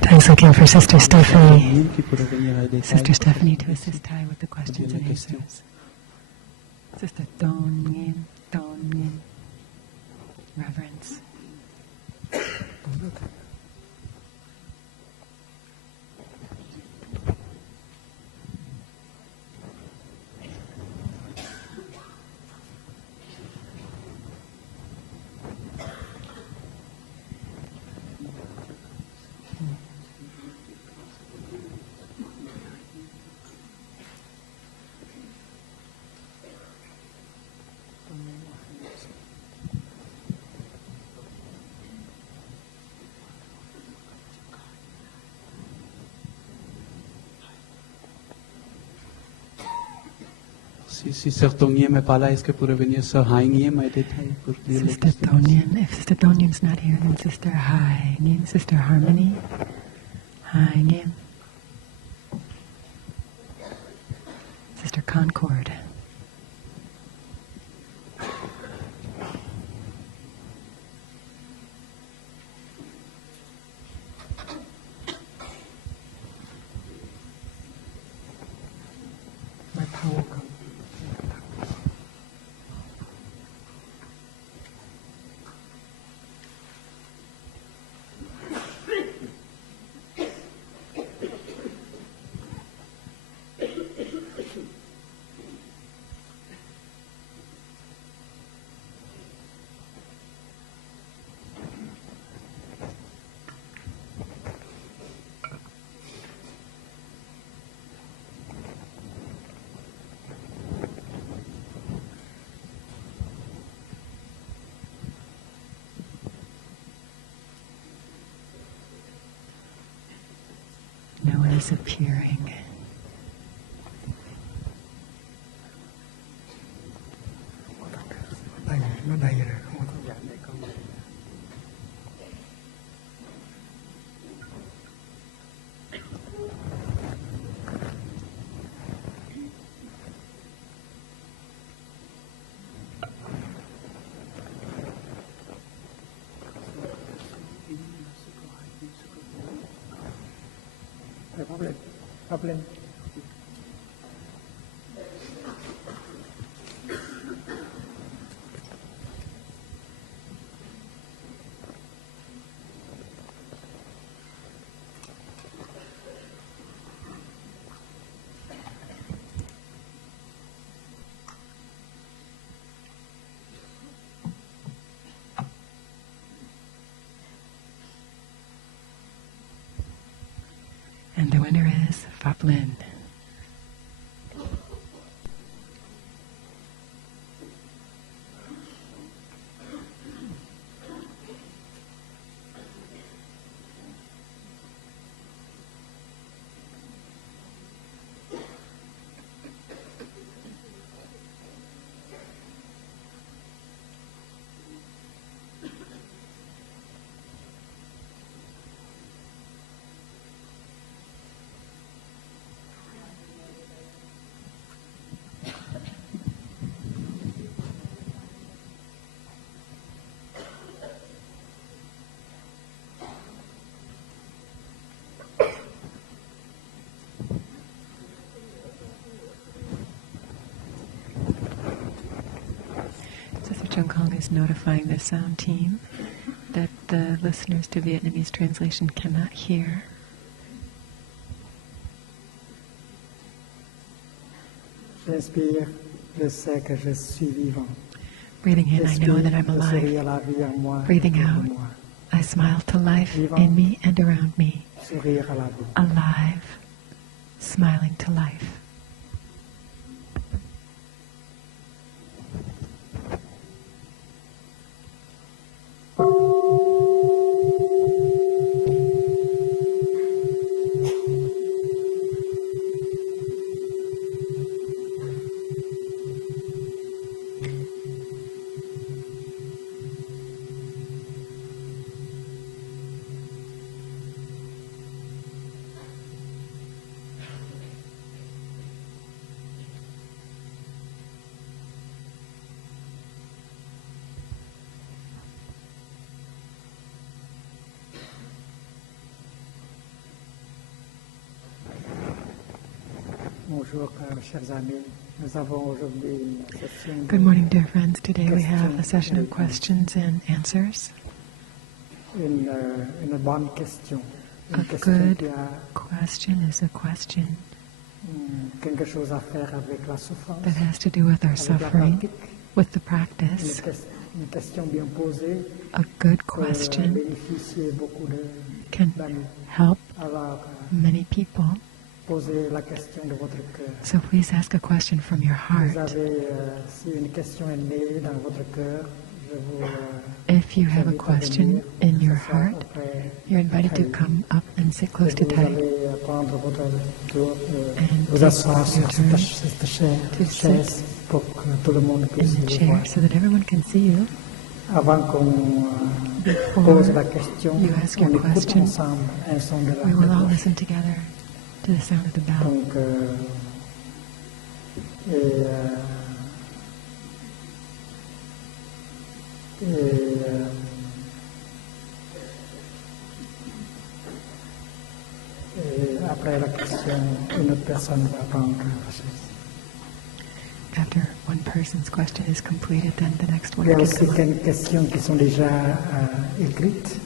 Thai's looking for Sister Stephanie. Sister Stephanie to assist Thai with the questions and answers. Sister Don Yin, reverence. Si Sœur Tongyen n'est pas là, est-ce que pourrait venir Sœur Hanh m'aider pour lire les Sister questions? Donyan. If Sister Donyan's not here, then Sister Hanh. Sister Harmony. Hanh. Sister Concord. No one is appearing. Problem. And the winner is Phap Lin. Chung Kong is notifying the sound team that the listeners to Vietnamese translation cannot hear. J'inspire, je sais que je suis vivant. Breathing in, I know that I'm alive. Breathing out, I smile to life in me and around me. Alive, smiling to life. Bonjour, chers amis. Nous avons aujourd'hui une session de Good morning, dear friends. Today we have a session of questions and answers. une bonne question. A Une question good qui a question is a question quelque chose à faire avec la souffrance, that has to do with our avec la suffering, pratique. with the practice. Une question bien posée A good peut question bénéficier beaucoup can d'amis. help Alors, many people. posez la question de votre cœur. So please ask a question from your Vous heart. avez, si une question est née dans votre cœur, je vous If you have a invite à question venir in your s'asseoir heart, auprès you're invited to d'elle. come up and sit close to Vous Tai allez prendre votre tour, And vous asseoir take sur your cette turn to chaise pour que tout le monde in puisse the vous chair voir. so that everyone can see you. Avant qu'on Before pose la question, you ask on your écoute question, ensemble un son de la we will all cloche. listen together to the sound of the bell. Donc, et, après la question, une autre personne va prendre la chaise. After one person's question is completed, then the next one Il y a can aussi come up. quelques questions qui sont déjà écrites.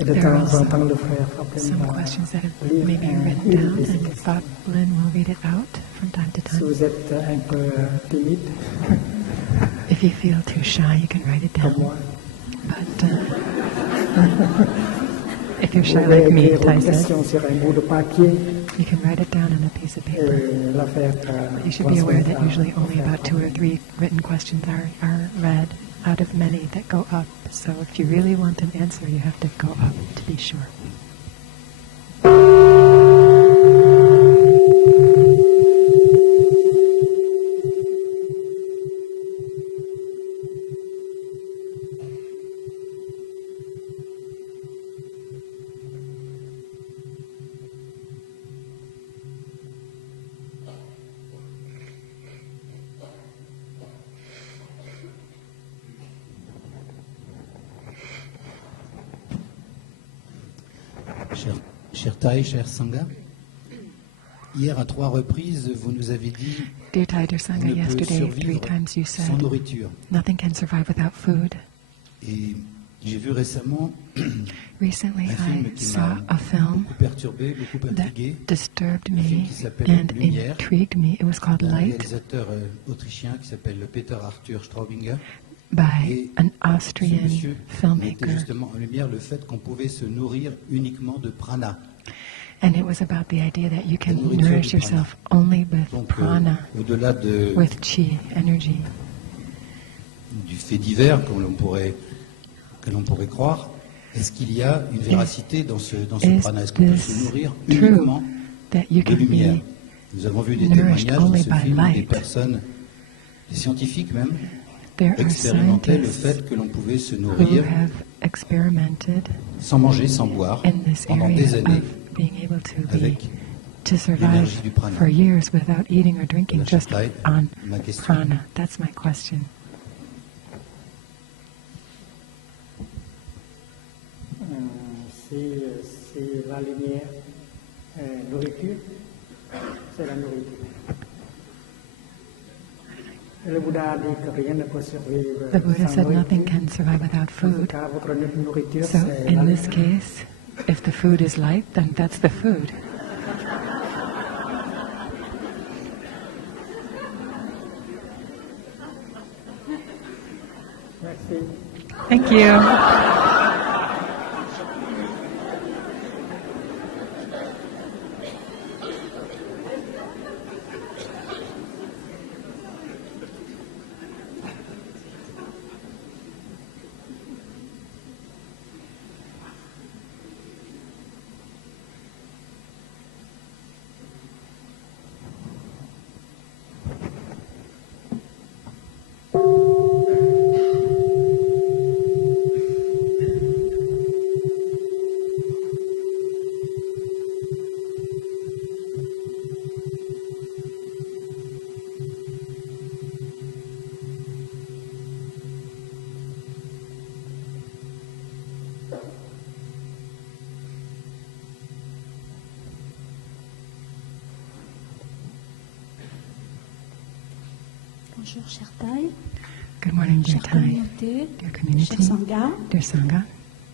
Et de There are temps en also temps, le frère Fabian some va questions that have lire maybe written une down, de ces and questions. Bob Lynn will read it out from time to Si time. vous êtes un peu timide, If you feel too shy, you can write it comme down. moi, But if you're vous shy pouvez like me, écrire Tai une said, question sur un bout de papier you can write it down on a piece of paper. et la faire You should be aware that transmettre usually au only frère about 2 or Fabian. 3 written questions are read out of many that go up. So if you really want an answer, you have to go up to be sure. Cher Thai, cher Sangha, hier à 3 reprises, vous nous avez dit Dear Thai, dear on Sangha, ne peut yesterday 3 survivre times you sans said nourriture. nothing can survive without food. Et j'ai vu récemment Recently, un film I qui saw m'a a film beaucoup perturbé, beaucoup that intrigué, disturbed un film me qui s'appelle and Lumière, intrigued me. It was called d'un Light réalisateur autrichien qui s'appelle Peter Arthur Straubinger. by Et an ce Austrian monsieur mettait filmmaker. justement en lumière le fait qu'on pouvait se nourrir uniquement de prana. And it was about the idea that you can nourriture nourish du prana. yourself only with Donc, prana, au-delà with chi, energy. du fait divers que l'on pourrait croire, est-ce qu'il y a une véracité dans ce Is prana? Est-ce qu'on peut this se nourrir true uniquement that you de can lumière? be Nous avons vu des nourished témoignages dans only ce by film où des light? personnes, des scientifiques même, There are expérimentaient le scientists fait que l'on pouvait se who nourrir have experimented sans manger, sans boire, in this pendant area des années, of being able avec to survive l'énergie du prana. for years without eating or drinking, Alors, just Shakti, on ma question. prana. That's my question. Si la lumière est nourriture, c'est la nourriture. Et le Bouddha a dit que rien ne peut survivre The Buddha sans said nothing nourriture. can survive without En tout food. cas, votre nourriture, So c'est la in this lumière. case, if the food is light, then that's the food. Merci. Thank you. Bonjour, chère Thaï, Good morning, dear chère Thai, communauté, dear community, cher Sangha. dear Sangha.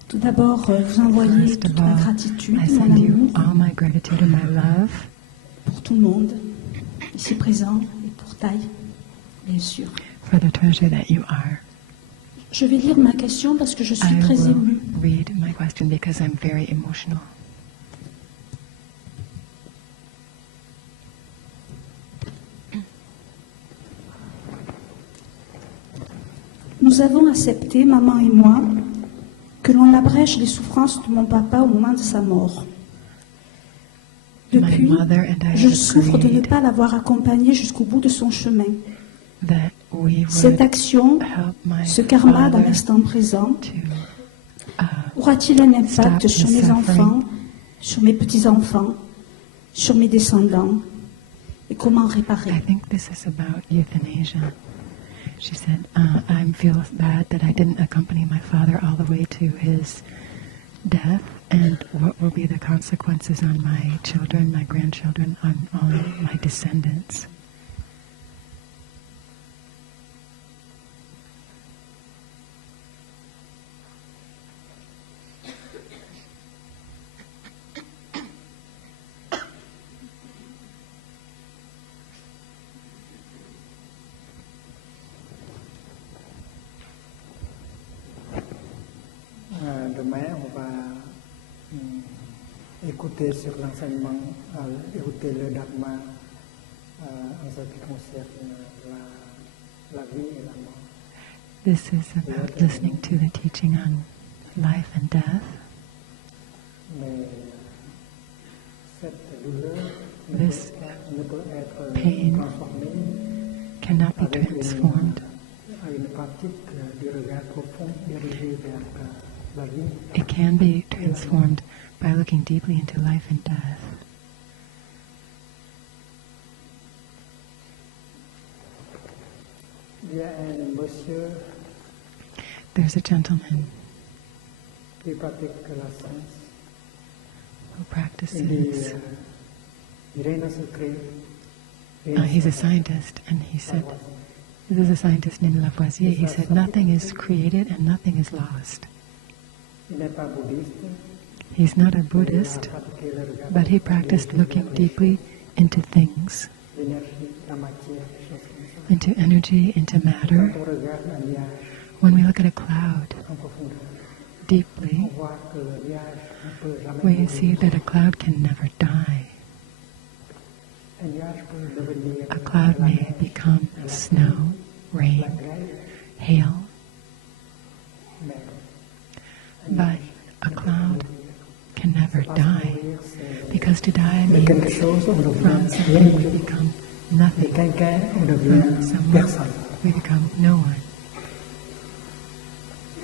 Tout d'abord, vous envoyez First of toute ma all, gratitude, I mon send you amour all my gratitude and my love pour tout le monde ici présent et pour Thaï, bien sûr. for the treasure that you are. Je vais lire ma question parce que je suis I très will émue. read my question because I'm very emotional. Nous avons accepté, maman et moi, que l'on abrège les souffrances de mon papa au moment de sa mort. Depuis, My mother and I je have souffre de ne agreed pas l'avoir accompagné jusqu'au bout de son chemin. that we Cette would action, help my ce karma dans father l'instant présent, to aura-t-il un impact Stop sur the mes suffering. enfants, sur mes petits-enfants, sur mes descendants, et comment réparer? I think this is about euthanasia. She said, I feel bad that I didn't accompany my father all the way to his death, and what will be the consequences on my children, my grandchildren, on all my descendants. Demain, on va écouter sur l'enseignement, écouter le Dharma en ce qui concerne la vie et la mort. This is about listening to the teaching on life and death. Mais cette douleur This ne peut être pain transformée cannot be avec transformed. une pratique du regard profond dirigé vers la vie. It can be transformed by looking deeply into life and death. Il y a un monsieur There's a gentleman qui pratique la science. who Il dit, practices. rien ne se crée, rien ne He's se a perd. scientist, and he said, this is a scientist named Lavoisier. He said, nothing is created and nothing is lost. Il n'est pas bouddhiste, He's not a il a Buddhist, pratiqué le regard but he profond practiced dirigé looking vers deeply into things, l'énergie, la matière, des choses comme ça. into energy, into matter. Quand on regarde un nuage When we look at a cloud en profondeur, on deeply, voit que le nuage ne peut jamais we mourir. see that a cloud can never die. Un nuage peut devenir A cloud la may neige, become snow, la rain, grêle, hail, mais but a cloud can never parce que die, mourir, c'est because to die de means quelque chose, on devient from rien something du we tout. become De nothing, quelqu'un, on from devient someone personne. we become no one.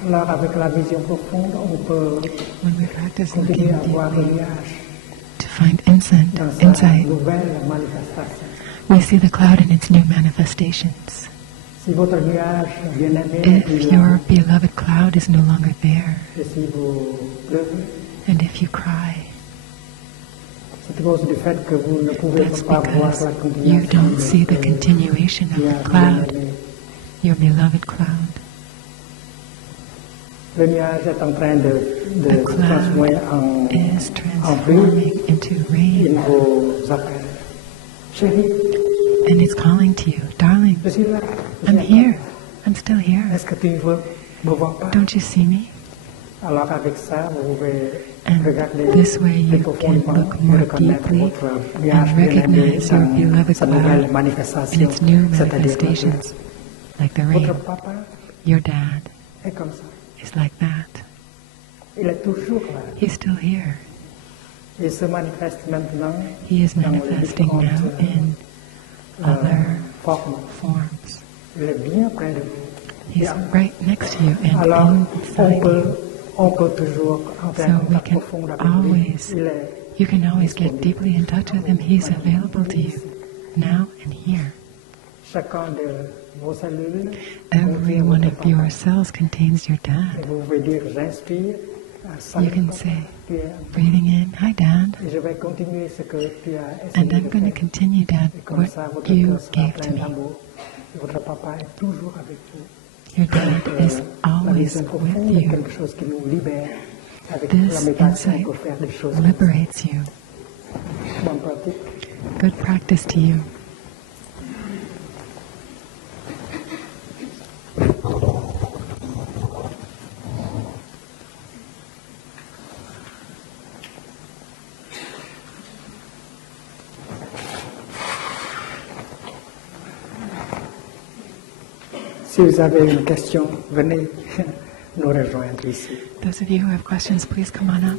Alors, avec la vision profonde, on peut When we practice continuer looking à voir le deeply nuage to find dans sa insight, nouvelle manifestation. we see the cloud in its new manifestations. Si votre nuage bien-aimé est plus If là, your beloved cloud is no longer there, et si vous pleurez, and if you cry, c'est à cause du fait que vous ne pouvez that's pas voir because la you continuation don't see the de continuation of nuage the cloud, bien-aimé. your beloved cloud. Le nuage est en train de The transformer cloud is en pluie. transforming into Il rain, vous appelle. Chérie, and it's calling to you, darling, je suis là. je I'm suis là. here, I'm still here. Est-ce que tu veux me voir pas? Don't you see me? Alors avec ça, vous pouvez And regarder this way plus you can profondément look et more reconnaître deeply votre nuage and bien-aimé recognize your dans beloved sa nouvelle cloud in manifestation, its new c'est-à-dire la manifestations, like the pluie. rain. Votre papa Your dad est comme ça. is like that. Il est toujours là. He's still here. Il se manifeste maintenant He is dans les manifesting now différentes in other formes. forms. Il est bien près de vous. He's right next to you and Alors, inside you. on peut toujours entrer en So we contact can profond avec lui. always, Il est you can always get deeply in touch with him. He's available to you now and here. chacun de vos cellules. Every contient one votre of your papa. cells contains your Et dad. vous pouvez dire, j'inspire. You can say, breathing in, hi Dad, Et je vais continuer ce que tu as and essayé I'm de going to faire. continue, Dad, Et comme ça, what votre you cœur sera gave plein to me. d'amour Votre papa est toujours avec vous. Your dad is La always vision profonde with est you. quelque chose qui nous libère. Avec la This méditation, on insight peut faire des choses. liberates you. Bonne pratique. Good practice to you. Si vous avez une question, venez nous rejoindre ici. Those of you who have questions, please come on up.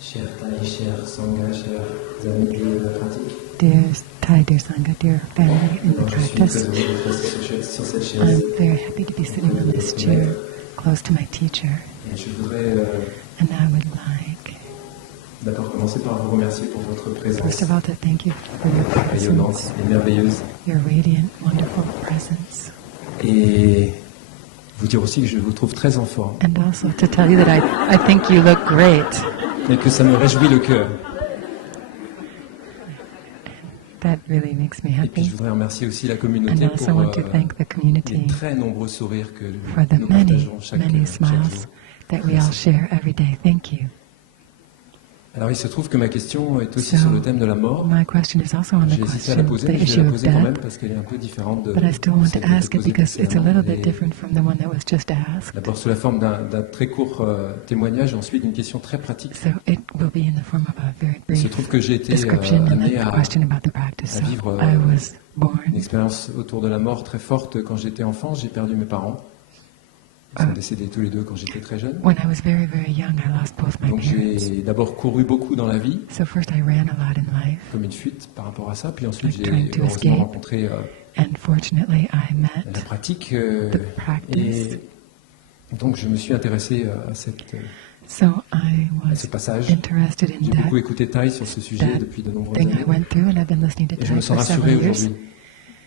Cher Thai, cher Sangha, chers amis de la pratique, Dear Thai, dear Sangha, dear family in the je suis très practice, heureux d'être assis sur cette chaise. I'm very happy to be sitting on this chair close to my teacher. Et je voudrais And I would like, d'abord commencer par vous remercier pour votre présence first of all, to thank you for your rayonnante presence, et merveilleuse. your radiant, wonderful presence. Et vous dire aussi que je vous trouve très en forme And also to tell you that I think you look great. et que ça me réjouit le cœur. That really makes me Et puis je happy. voudrais remercier aussi la And communauté I also pour want to thank the les community très nombreux sourires que for the nous many, partageons chaque many jour. smiles that we all share every day. Thank you. Alors il se trouve que ma question est aussi So, sur le thème de la mort. My question is also on the J'ai hésité à la question, poser, the mais je issue vais la of poser quand même death, parce qu'elle est un peu différente de but I still want celle to qui a ask été it posée because it's a little bit précédemment. different from the one that was just asked. D'abord sous la forme d'un très court témoignage, ensuite une question très pratique. So it will be in the form of a very Il se brief trouve que j'ai été description and amené a à question about the practice. à So vivre I was une born expérience autour de la mort très forte quand j'étais enfant. J'ai perdu mes parents. Ils sont décédés tous les deux quand j'étais très jeune. when I was very, very young. I lost both my Donc parents. j'ai d'abord couru beaucoup dans la vie, So first I ran a lot in life, comme une fuite par rapport à ça. Puis ensuite j'ai Trying to heureusement escape. rencontré and fortunately I la met pratique. the practice. Et donc je me suis intéressé à So I ce was passage. interested in J'ai beaucoup that écouté Thaï sur ce sujet that depuis de nombreuses thing I années. went through, and I've been listening to Et je me Thai sens for several rassuré years, aujourd'hui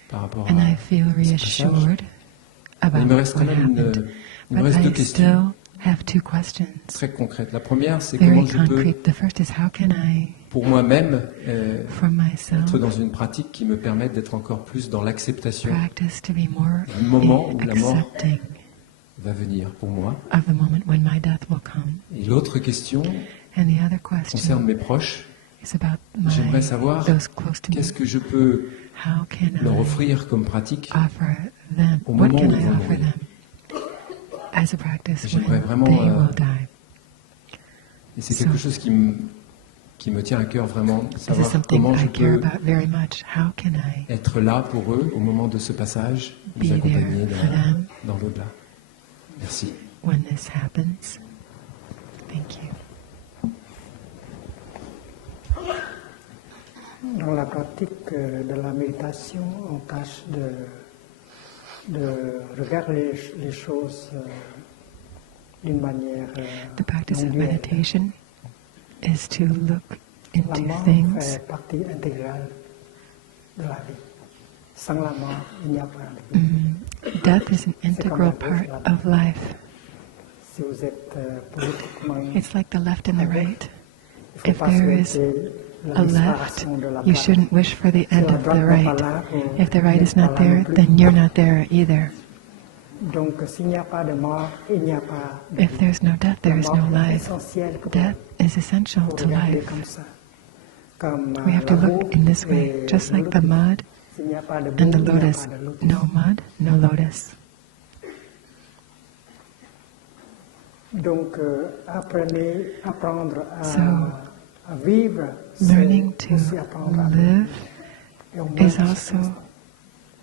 par rapport and I à feel ce passage. reassured Mais about il me reste what quand même happened. il me But reste deux I questions still have two questions. très concrètes. La première, c'est Very comment je peux, concrete. The first is how can I, pour moi-même, for myself, être dans une pratique qui me permette d'être encore plus dans l'acceptation practice to be more du moment où la mort accepting va venir pour moi. of the moment when my death will come. Et l'autre question And the other concerne question mes proches. is about J'aimerais savoir those close to me. qu'est-ce que je peux How can leur I offrir comme pratique offer them? au What moment can où I ils vont offer mourir. them as a practice J'aimerais when vraiment, they will die? Et c'est quelque chose qui me tient à cœur vraiment, de This is savoir something comment je I care peux about very much. How can I être là pour eux au moment de ce passage, Be les accompagner there for them. dans l'au-delà. Merci. when this happens? Thank you. Dans la pratique de la méditation, on tâche de regarder les choses d'une manière The practice non of duelle. meditation is to look La into mort things. fait partie intégrale de la vie. Sans la mort, il n'y a pas de vie. Death is an integral part of life. Si vous êtes politiquement, It's like the left and the right. il faut If pas there is souhaiter la a left, disparition de la you droite. shouldn't wish for the Si end la of the droite n'est right. pas là, vous If the right is n'êtes pas not là there, non plus. then you're not there either. Donc, s'il n'y a pas de mort, il n'y a pas de If vie. there's no death, there is La no mort est life. essentielle pour Death is essential pour to regarder life. comme ça. Comme We have to la look boue in this way, et just le like the lotus. mud S'il n'y a pas de boue, and the il n'y a lotus. pas de lotus. No mud, no lotus. Donc, apprendre So, à vivre, Learning c'est to aussi apprendre à live Et on is meurt also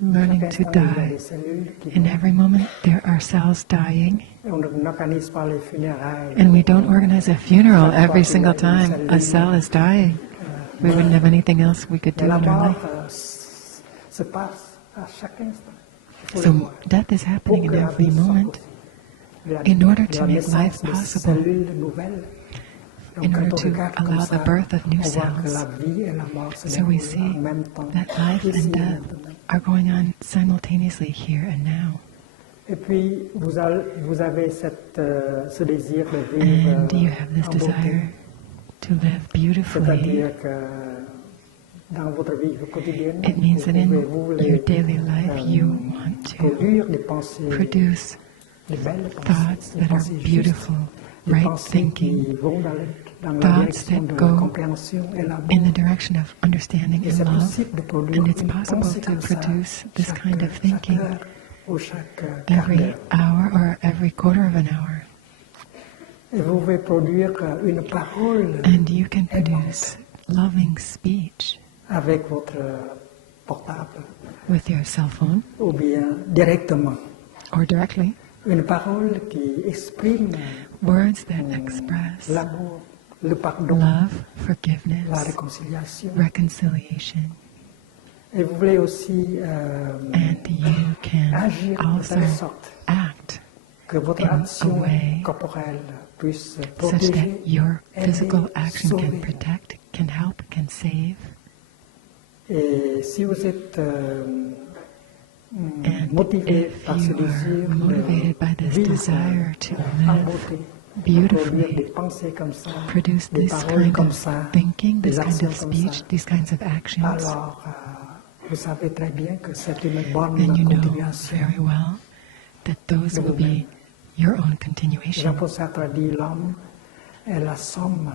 learning to instant, il y a die. des cellules qui In meurent. every moment, there are cells dying, Et on n'organise pas les funérailles. and we don't organize a funeral every single time a cell is dying. We wouldn't have anything else we could Mais do la in our mort life. se passe à chaque instant. Il faut le So voir. death is happening Pour in que la every vie soit moment. possible. La- In order la to make naissance life de possible, cellules nouvelles. Donc, in quand order on to regarde comme allow ça, the birth of new on voit que la cells, vie et la mort se so we déroulent see en même temps, that life ici and et death maintenant. are going on simultaneously here and now. Et puis, vous avez ce désir de vivre And you have this en beauté. desire to live beautifully. C'est-à-dire que dans votre vie quotidienne, It means that in pouvez-vous your daily life you want to produire des pensées, produce des belles pensées, thoughts des that are pensées beautiful, justes, des right pensées qui thinking, vont dans la thoughts direction that de go la compréhension et l'amour. in the direction of understanding Et and c'est love. possible de produire And it's une possible pensée to comme ça produce this chaque- kind of chaque thinking heure ou chaque quart every d'heure. hour or every quarter of an hour. Et vous pouvez produire une parole And you can produce loving speech avec votre portable with your cell phone ou bien directement. or directly. Une parole qui exprime Words that express l'amour, le pardon, love, la forgiveness, réconciliation. reconciliation. Et vous voulez aussi And you can agir de also telle sorte act que votre in a action way corporelle puisse such protéger, that your physical aider, action can sauver. protect, can help, can save. Et si vous êtes And motivé if par ce you désir are motivated by de this vivre desire to en live beauté, beautifully, produire des pensées comme ça, produce des this paroles kind comme of ça, thinking, des this kind actions of comme speech, ça, these kinds of actions, alors vous savez très bien que c'est une bonne then you know continuation. very well that those will be your own continuation. Jean-Paul Sartre dit l'homme est la somme.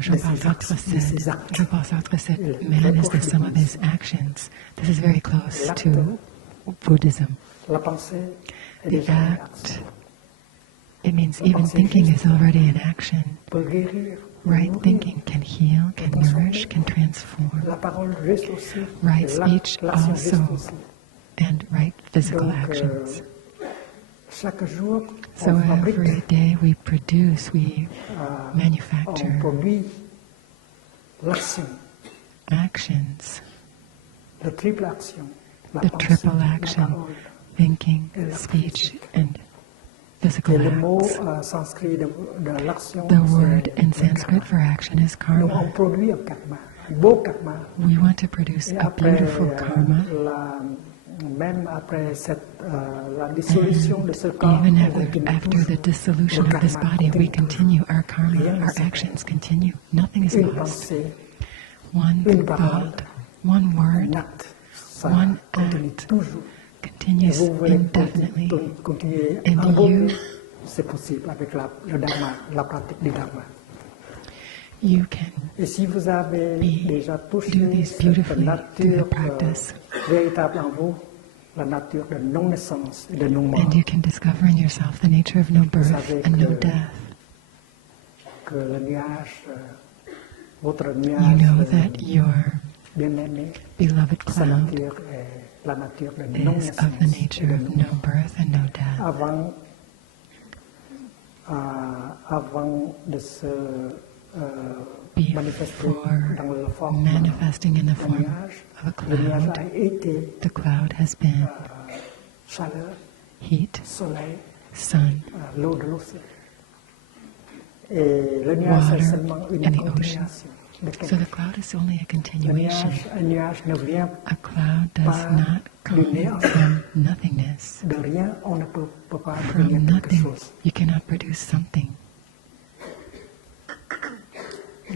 Jean-Paul Sartre said, man is the sum of his actions. This is very close to Buddhism. La pensée est The déjà un acte. act, it means even thinking is already an action. Peut guérir, Right nourrir. thinking can heal, can nourish, can transform. La parole juste aussi. Right et speech l'action juste also. aussi. And right physical Donc, actions. chaque jour, So on every fabrique, day we produce, we on manufacture produit l'action, actions, la triple action. La the pensée, triple la action, parole. thinking, Et la speech, physique. and Et physical le mot acts. sanskrit de l'action, The word c'est in le Sanskrit karma. for action is Donc karma. on produit un karma, un beau karma. We want to produce Et a après, beautiful karma. même après la dissolution de ce corps, Even on continue after toujours. the dissolution Le of this karma body, we continue continue our karma, Rien ne our s'arrête. actions continue. Nothing is Une lost. pensée, One une parole, thought, one un word acte, ça One continue act. toujours. Et continues vous voulez indefinitely. continuer And en beauté, you- c'est possible avec le dharma, la pratique du dharma. You can Et si vous avez Be- déjà do touché this cette beautifully through nature the practice. véritable en vous, la nature de non-naissance et de non-mort, and you can discover in yourself the nature of no birth and no death. que le nuage, votre You nuage know that your bien-aimé, beloved sa cloud nature est la nature de is non-naissance of the et nature de of non-mort. no birth and no death. Avant de se manifester dans la Before forme manifesting in the d'un form nuage, of a le nuage cloud, a été the cloud has been chaleur, heat, soleil, sun, l'eau de l'océan. Et le nuage water, est seulement une and the ocean. continuation de So quelque the cloud is only a chose. continuation. Un nuage ne vient A cloud does Pas not come du néant. from nothingness. de rien, on ne peut pas From devenir quelque nothing, chose. you cannot produce something.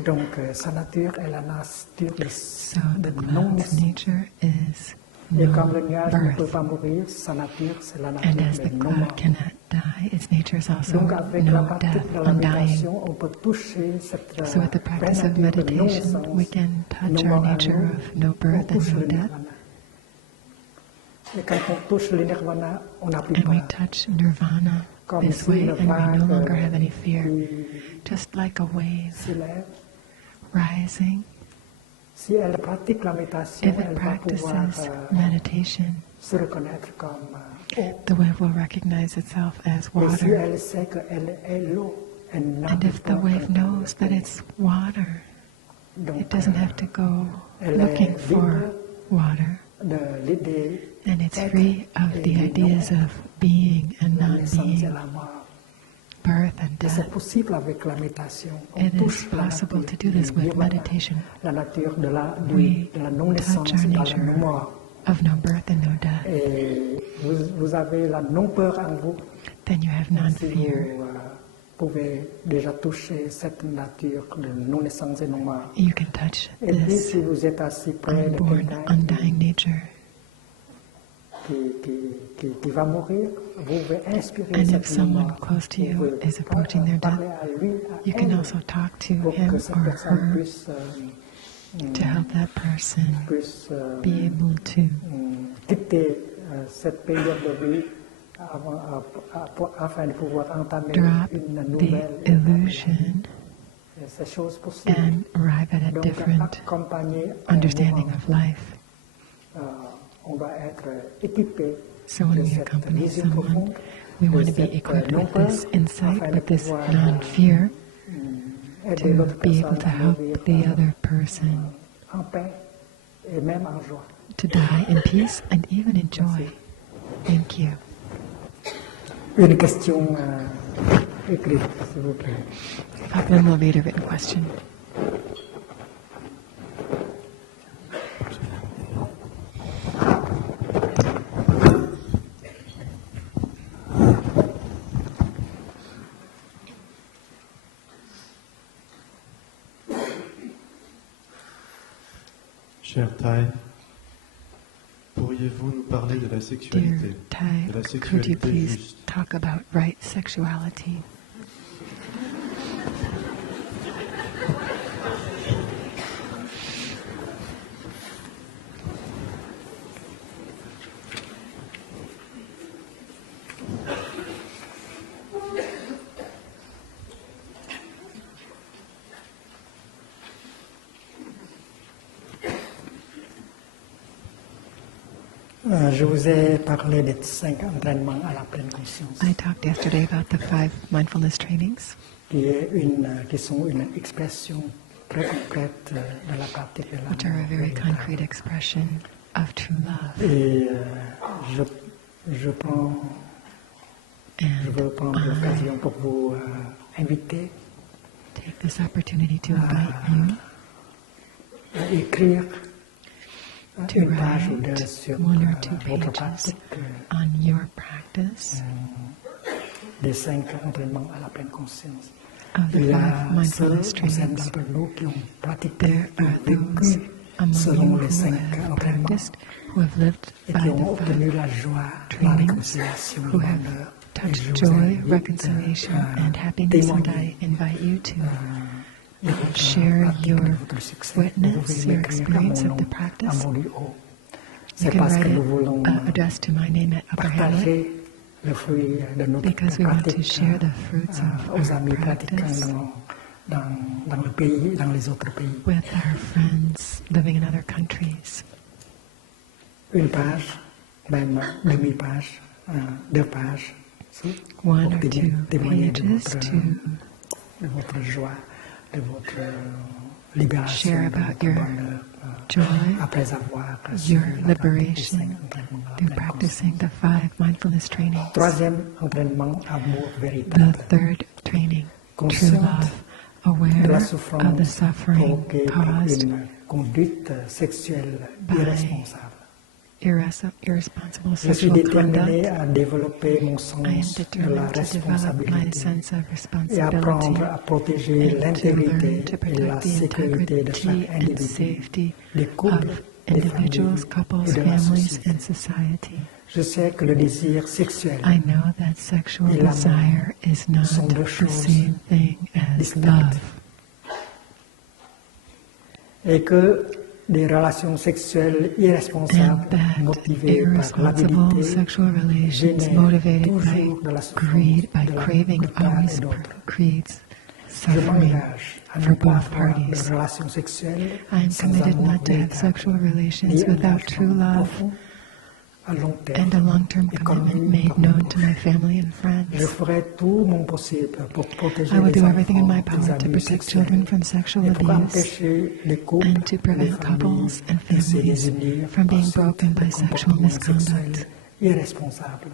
Donc, sa nature est la nature So de the cloud's non-naissance. nature is Et no comme le nuage ne peut birth. pas mourir, sa nature, c'est la And nature as the de cloud non-mort. cannot die, its nature is also Donc, avec la no death, pratique de la undying. méditation, on peut toucher cette So with the vraie practice of nature de meditation, non-naissance, we can touch non our mort à nature nous. of no On birth and touche no le death. nirvana. Et quand on touche le nirvana, on n'a plus And we peur. touch nirvana Comme this si way, une and we no vague longer have any fear. qui Just like a wave s'élève, rising, Si elle pratique la méditation, If it elle va pouvoir practices meditation, se reconnaître comme eau. the wave will recognize itself as Et si water. elle sait qu'elle est l'eau, elle And n'arrive if pas the à wave comprendre. knows that it's water, Donc, it doesn't have to go elle looking est for libre water. de l'idée And it's d'être free of et the du ideas non-être, of being and la not naissance et being, la mort. birth and Et c'est death. possible avec la méditation. On It is touche la possible nature to do this du with nirvana, meditation. la nature de la We non-naissance, touch our dans la nature non-mort. of no birth and no death. Et vous avez la non-peur en vous. Then you have Si non-fear. vous pouvez déjà toucher cette nature de non-naissance et non-mort. You can touch Et puis this si vous êtes assis près de unborn, quelqu'un undying nature. qui va mourir, vous pouvez inspirer And if cette someone mémoire. close to Vous you pouvez is approaching their death, parler à lui, à you can elle, also talk to pour him que cette or personne her puisse to help that person be able to quitter cette période de vie afin de pouvoir entamer drop une the nouvelle illusion ces choses possibles. and arrive at a Donc, different accompagner un understanding mouvement. of life. On va être équipé So when de we cette accompany vision someone, profonde, we de want to be cette equipped with non-peur, this insight, afin de with this pouvoir non-fear, aider l'autre to be able personne to à help mourir the other person en paix et même en joie. to die in peace and even in joy. Thank you. Une question écrite, s'il vous plaît. Papa will read a written question. Cher Thai, pourriez-vous nous parler de la Dear sexualité, Thai, de la could you sexualité please juste? talk about right sexuality? Je vous ai parlé des 5 entraînements à la pleine conscience, I talked yesterday about the 5 mindfulness trainings, qui sont une expression très concrète de la pratique de which are a very l'amour. concrete expression of true love. Et je veux And prendre l'occasion pour vous inviter take this opportunity to invite you à écrire to une page ou deux write sur 1 or 2 votre pages pratique on your practice des 5 entraînements à la pleine conscience. of the Il y 5 a mindfulness ceux trainings. d'entre nous qui ont pratiqué, There qui ont are those vécu among selon you les who 5 have entraînements practiced, who have lived et by qui ont the obtenu 5 la joie, la trainings, réconciliation, who le have bonheur. Et touched je vous joy, invite reconciliation, à and happiness, and témoigner I invite you to de votre share pratique, your de votre succès. Vous witness, pouvez your m'écrire à experience mon of the nom, practice. à mon lieu haut. You C'est can parce write que nous it voulons addressed to my name at Upper Hamlet, partager le fruit de notre because we want to pratique share the fruits of aux our amis pratiquants practice dans le pays, dans les autres pays. with our friends living in other countries. Une page, même demi-page, 2 pages, pour 1 or 2 témoigner pages to de votre joie, de votre libération, share de about votre your bonheur, joy, après avoir your suivi la pratique des 5 liberation entraînements à la through pleine practicing conscience. the 5 mindfulness trainings. Troisième entraînement, amour The véritable. 3rd training, true Consciente love, de aware la of the souffrance suffering provoquée par caused une conduite sexuelle by irresponsable. irresponsible Je suis sexual déterminé conduct. à développer mon I am sens de la determined to develop my responsabilité sense of et responsibility apprendre à protéger and to l'intégrité learn to et la protect the sécurité de integrity chaque and individu, safety des couples, of des individuals, familles couples, et de la families, société. and society. Je sais que le désir sexuel I know that sexual et l'amour desire is not sont deux the choses same thing as distinctes. love, et que des relations sexuelles irresponsables and that motivées par irresponsible l'avidité sexual relations génèrent motivated by toujours de la souffrance greed, by de craving, part always et d'autre. creates suffering m'engage à for ne pas both avoir de parties. relations sexuelles I am sans committed amour not to have véritable sexual relations et without true engagement love profond à long and a terme long-term et commitment connu made par mes known to my proches. family and Je friends. ferai tout mon possible pour protéger I will les do everything in my enfants des power to abus protect children sexuels from sexual et pour abuse empêcher les couples and to et les prevent familles couples and de se families désunir from par being suite broken de by sexual comportements sexuels misconduct. irresponsables.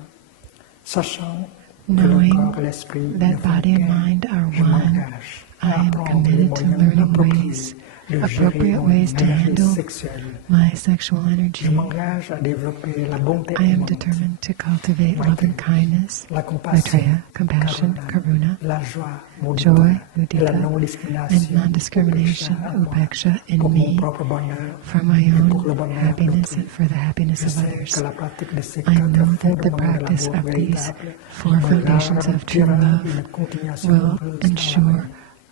Sachant que le Knowing corps et l'esprit ne that font body and qu'un, mind are je one, m'engage I à am apprendre les committed to moyens learning appropriés ways, de gérer appropriate mon ways to énergie handle sexuelle. my sexual Je energy. m'engage à développer la bonté I am aimante, determined to cultivate love and kindness, la compassion, Maitreya, compassion, karuna, la joie, joy, mudita, et mudita, la and non-discrimination, non-discrimination, upeksha, upeksha, pour in mon me, propre bonheur for my et pour le own bonheur happiness d'autrui. and for the happiness Je of sais others. que la pratique de ces I quatre know that the fondements de practice l'amour of these véritable four me foundations of true garantira love une continuation will heureuse dans ensure l'avenir.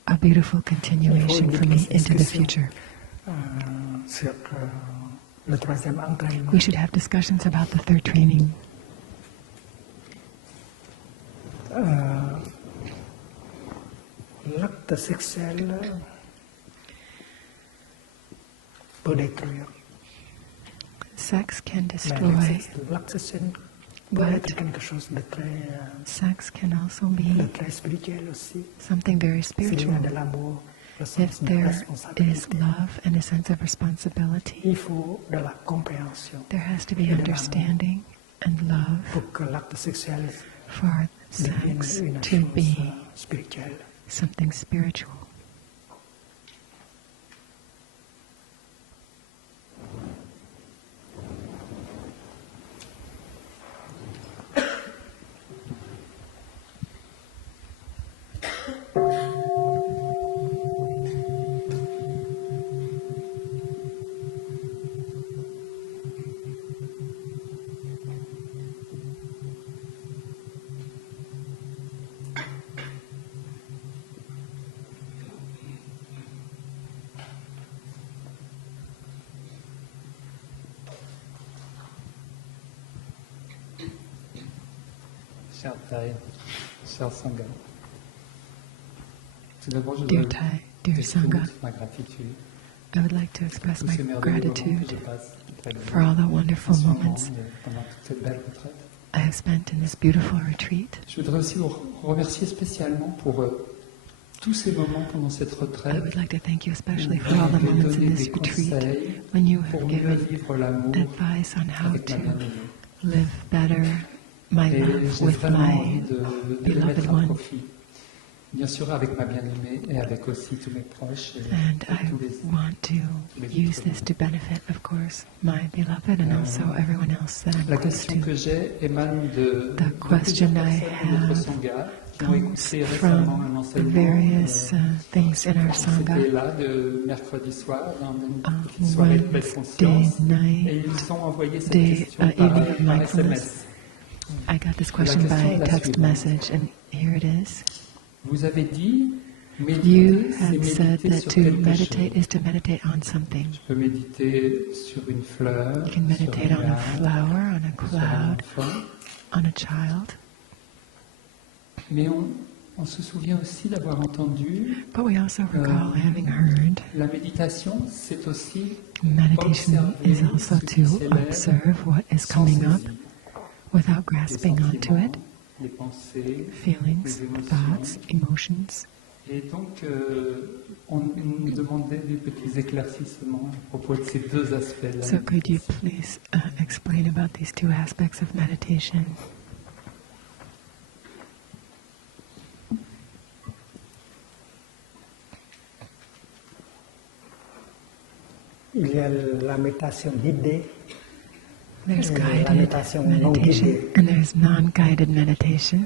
a beautiful Il faut continuation une for me petite into the discussion future. sur le troisième entraînement. We should have discussions about the third training. L'acte sexuel peut détruire. Sex can Mais destroy, l'acte sexuel peut but être quelque chose de sex can also be très spirituel aussi. something very S'il y spiritual. a de l'amour, le If sens de there is responsabilité, love and a sense of responsibility, il faut de la compréhension there has to be et de l'amour understanding and love pour que l'acte sexuel for devienne sex une to chose be spirituelle. something spiritual. Cher Thai, cher Sangha, tout d'abord je Dear voudrais Thai, dear exprimer Sangha, toute ma gratitude I would like to express pour my ces merveilleux moments que gratitude je passe auprès de for vous all the en wonderful ce moment moments et pendant toute cette belle retraite. I have spent in this beautiful retreat. Je voudrais aussi vous remercier spécialement pour tous ces moments pendant cette I retraite would like to thank you où especially vous for all the m'avez moments in donné this des retreat conseils when you pour have mieux given vivre l'amour advice on how avec ma to bien-aimée. live better my Et love j'ai with vraiment envie my de les beloved mettre à one. profit. Bien sûr avec ma bien-aimée et avec aussi tous mes proches et And tous les I want to use this to benefit, of course, my beloved and also everyone else that I'm La close question to. que j'ai émane de The question plusieurs I personnes de notre have Sangha qui ont comes écouté récemment un from enseignement various things in our c'était Sangha là de mercredi soir dans une on petite soirée de pleine Wednesday conscience et night. ils ont envoyé cette Day, question par evening of mindfulness. SMS. I got this question question est by la text suivante. message, and here it is. Vous avez dit méditer, You c'est had said méditer that sur to quelque meditate chose. is to meditate on something. Je peux méditer sur une fleur, You can sur meditate un on a arbre, flower, on a sur un cloud, enfant. on a child. Mais on se souvient aussi d'avoir entendu But we also recall having heard la méditation, c'est aussi meditation is observer also ce qui to s'élève observe what is sans coming up saisir. without Les grasping onto it, sentiments, les pensées, feelings, les émotions. thoughts, emotions. Et donc, on nous demandait des petits éclaircissements à propos de ces deux aspects de la So could you méditation. please explain about these two aspects of meditation? Il y a la méditation guidée, There's la guided méditation non meditation guidée. and there's non-guided meditation.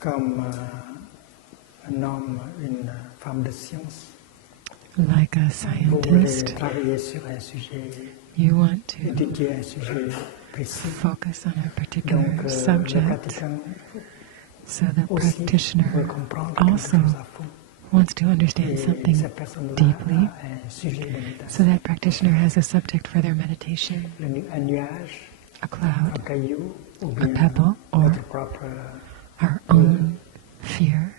Comme un homme, une femme de science, Like a vous voulez scientist, travailler sur un sujet, you want to étudier un sujet précis. focus on a Donc, particular le subject, pratiquant so the aussi veut practitioner comprendre quelque also chose à fond. wants to understand Et something cette personne-là deeply, a un sujet de méditation. so that practitioner has a subject for their meditation, Un nuage, a un cloud, caillou, ou a bien pebble, or notre propre our own fear.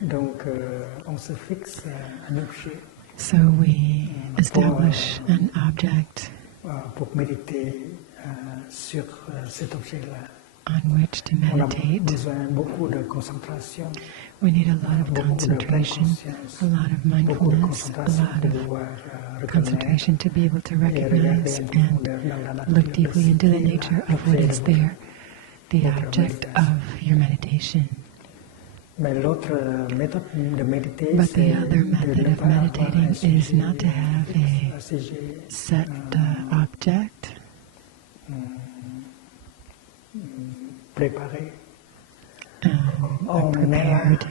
Donc, on se fixe un objet So we establish an object pour méditer sur cet objet-là. on which to On a meditate. besoin beaucoup de concentration, We need a lot of beaucoup de pleine concentration, conscience, a lot of beaucoup de mindfulness, a concentration lot pour of pouvoir reconnaître concentration to be able to et regarder recognize en and profondeur dans la nature look de deeply ce into qui the est nature of what l'objet is de there, the votre object méditation. of your meditation. Mais l'autre méthode de méditer, But c'est the other de method ne of pas avoir un meditating is sujet not to have fixe, a un sujet set object préparé. or On est prepared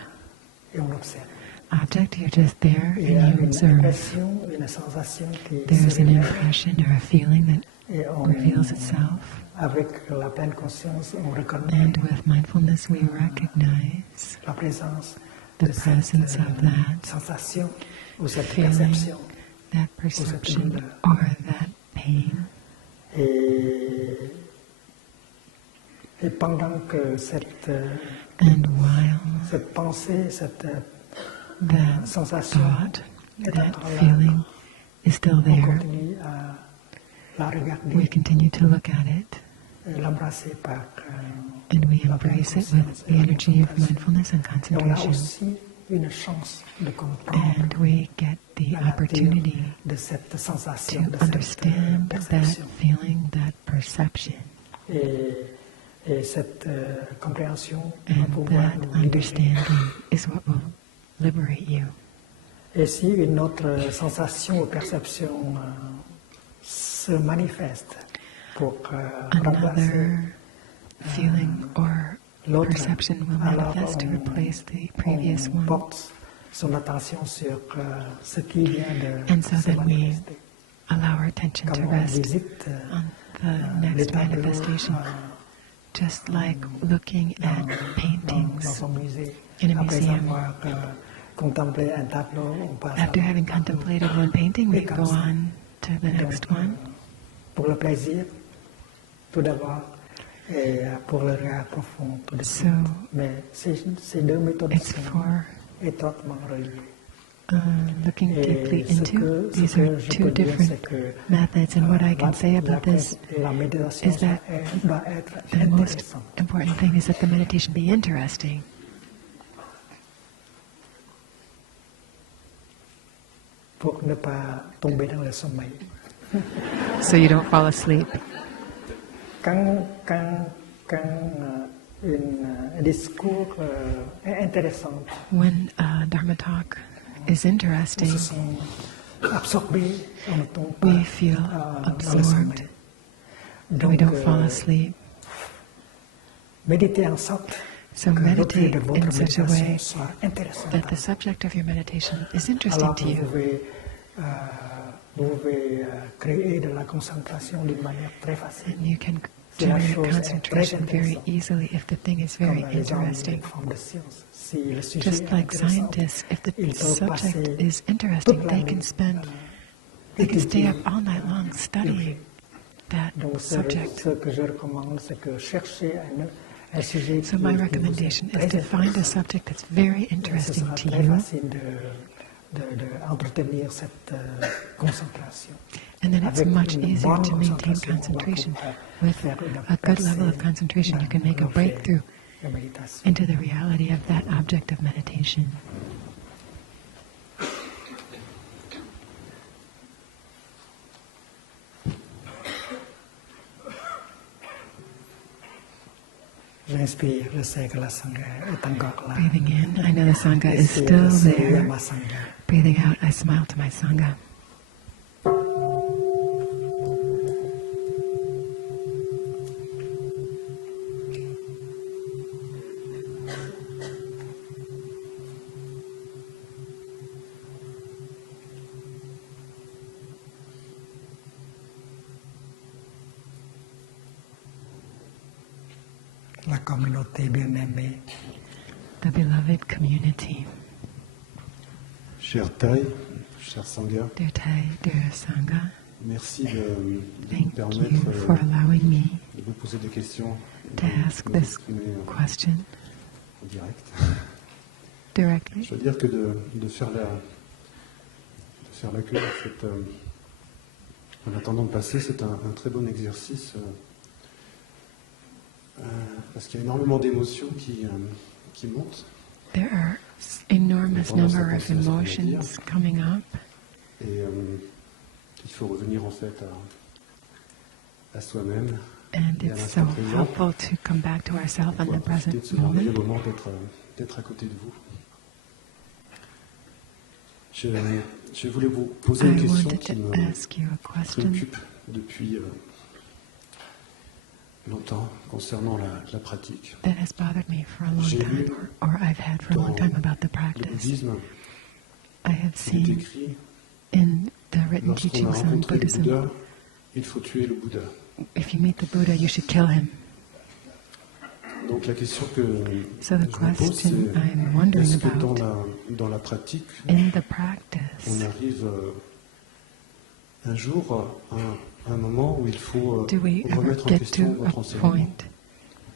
et on observe. object. You're just there Il y a and you une observe. impression, une sensation qui There's se an révèle impression or a feeling that et on, reveals itself. avec la pleine conscience, on reconnaît And with mindfulness, we recognize la présence the de cette presence of that sensation ou cette feeling, perception. that perception, or that pain. Et pendant que cette And while pensée, cette that sensation thought, est that encore là, feeling is still on there, continue à la we regarder continue to look at it et l'embrasser par and we embrace it with the energy of mindfulness and et on a concentration. aussi une chance de comprendre And we get the la nature opportunity de cette sensation, to de cette understand that perception. feeling, that perception. Et cette compréhension va And pouvoir that nous libérer. understanding is what will liberate you. Et si une autre sensation ou perception se manifeste pour remplacer Another feeling or l'autre, perception will alors manifest to replace the previous on one. porte son attention sur ce qui vient de And so se then we manifester. allow our attention to Comme on rest visite on the les next tableaux manifestation, just like looking at dans paintings un musée. in a Après museum. avoir contemplé un tableau, on passe After à having un tableau. contemplated one painting, we Et comme go ça. on to the next Donc, one. pour le plaisir, tout d'abord, et pour le regard profond, tout de So suite. Mais ces deux méthodes it's sont for étroitement reliées. looking Et deeply ce into. que These are je two peux dire, different c'est que methods, and what I can say about this la méditation is that doit être the most intéressante. important thing is that the meditation be interesting, Pour ne pas tomber dans le sommeil. so you don't fall asleep. Quand un discours est intéressant, When Dharma talk is on interesting, se sent absorbé, on ne tombe pas we feel dans le absorbed, sommeil. and we don't fall euh, asleep. méditez en sorte So que l'objet meditate de votre in such a way méditation soit intéressant. that the subject of your meditation is interesting Alors to vous you. pouvez créer de la concentration d'une manière très facile. And you can Si la generate chose est concentration très very intéressante, easily if the thing is comme very les gens interesting. font de science. Si le sujet Just est like intéressant, scientists, if the ils peuvent subject passer is interesting, toute la they nuit can spend, à they can stay étudier up all night long studying that Donc subject. ce que je recommande, c'est que chercher un sujet So qui my vous est recommendation très is to find a intéressant. subject that's very Et ce interesting sera to très you, facile d'entretenir cette concentration. and then it's Avec much une easier bonne to maintain concentration, on va concentration. pouvoir With faire une a good level of percée concentration, you can make a dans l'objet breakthrough de méditation. into the reality of that object of meditation. J'inspire, je sais que la Sangha est encore là. Breathing in, I know the Sangha is Expire, still je sais, il y a there. ma Sangha. Breathing out, I smile to my Sangha. La communauté bien-aimée, The beloved community. Cher Thai, cher Sangha, Dear Thai, dear Sangha, merci de me thank permettre you for allowing me de vous poser des questions, to ask de this m'exprimer question direct. directly. Je veux dire que de faire l'accueil en fait, en attendant de passer, c'est un très bon exercice parce qu'il y a énormément d'émotions qui montent. There are enormous number of emotions coming up. Et il faut revenir en fait à soi-même. And et à it's so l'instant présent, helpful to come back to ourselves and pour the profiter de present ce merveilleux moment. moment d'être à côté de vous. Je voulais vous poser I une question wanted qui to me ask you a question préoccupe depuis longtemps concernant la pratique. that has bothered me for a long J'ai time, lu or I've had for a long time about the Le practice. bouddhisme, I have il est seen écrit, in the written lorsqu'on a teachings on rencontré le Buddhism, Bouddha, il faut tuer le Bouddha. if you meet the Buddha, you should kill him. Donc la question que So the je me pose, question c'est I'm wondering est-ce que about, dans la pratique, in the on practice, arrive un jour à un moment où il faut do we ever remettre en get question to votre a enseignement? point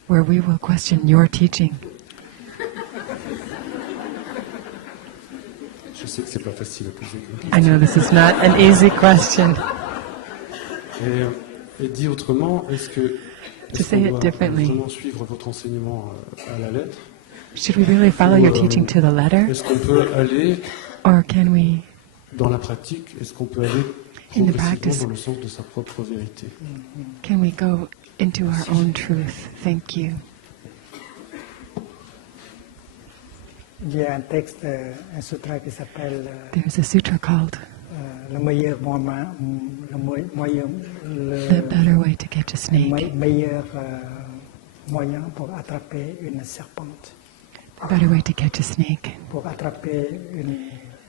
where we will question your teaching? Je sais que c'est pas facile à poser comme I know this is not an easy question. question. Et dit autrement, est-ce To say qu'on it doit differently. vraiment suivre votre enseignement à la lettre? Should we really follow your teaching to the letter, Est-ce qu'on peut aller or can we, dans la pratique, est-ce qu'on peut aller In the progressivement practice. dans le sens de sa propre vérité? can we go into our own truth? Thank you. Il y a un texte, un sutra qui s'appelle There's a sutra called le meilleur moyen, The Better Way to Catch a Snake. meilleur moyen pour attraper une serpente. The Better Way to Catch a Snake. Pour attraper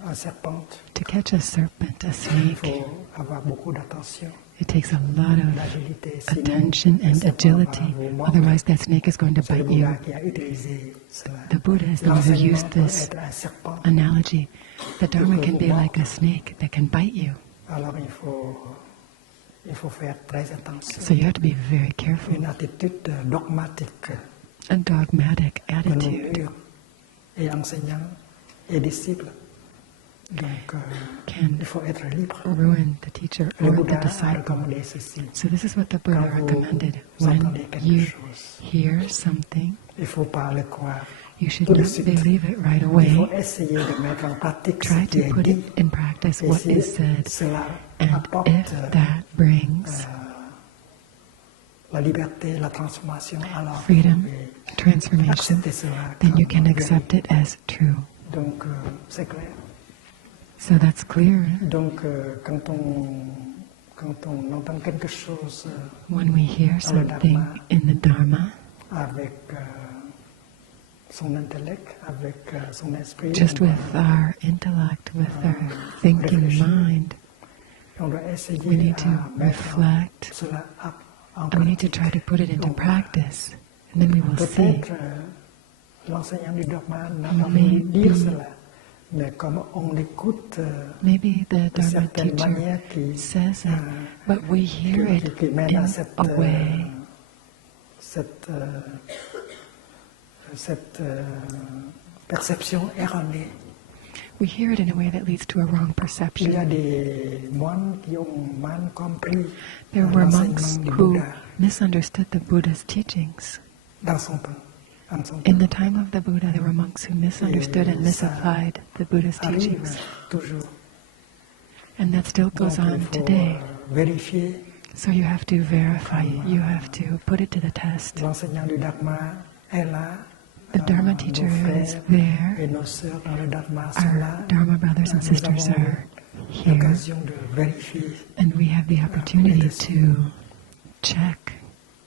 un serpente, To catch a serpent, a il snake, faut avoir beaucoup d'attention, it takes a lot of d'agilité. Sinon, attention le and serpent agility. va vous mordre. Otherwise, that snake is going to C'est le bite you. Bouddha qui a utilisé cela. The Buddha is the one who L'enseignement used peut this être un serpent. analogy. The Dharma can be like a snake that can bite you. Alors il faut faire très attention. So you have to be very careful. Une attitude dogmatique A dogmatic de nos attitude murs et enseignants et disciples. Donc can il faut être libre. ruin the teacher Le or Bouddha the a disciple. recommandé ceci. So this is what the Buddha Quand vous recommended. When entendez quelque you chose, hear something, il ne faut pas le croire. you should Tout de not suite. believe it right Il faut away. essayer de mettre en pratique ce Try qui to est put dit. it in practice Et what si is said. cela And apporte if that brings la liberté, la transformation, alors freedom, vous pouvez transformation, accepter cela. then you comme can accept it as true. Donc c'est clair. So that's clear. Donc quand on entend quelque chose When we hear something in the Dharma, avec son intellect, avec son esprit, just with our intellect, with our thinking mind, on doit essayer we need to à mettre reflect, cela en and we need to pratique. try to put it into Donc, practice, and then we will see. Peut-être l'enseignant du dogma n'a pas Maybe- voulu dire cela, mais comme on l'écoute Maybe the de Dharma certaines teacher manières qui, says it, but we hear it qui mènent à in cette, a way cette perception erronée. we hear it in a way that leads to a wrong Il y a perception. des moines qui ont mal compris There were monks l'enseignement du who Bouddha misunderstood the Buddha's teachings. dans son temps. En son In temps. the time of the Buddha, there were monks who misunderstood and misapplied the Buddha's Arrive teachings. toujours. And that still Donc, goes il on faut today. vérifier. So you have to verify, you have to put it to the test. L'enseignant du Dharma est là. The Dharma Nos teacher frères is there. et nos sœurs dans le Dharma sont là. Our Dharma brothers and Nous sisters avons are here. l'occasion de vérifier. And we have the opportunity to check,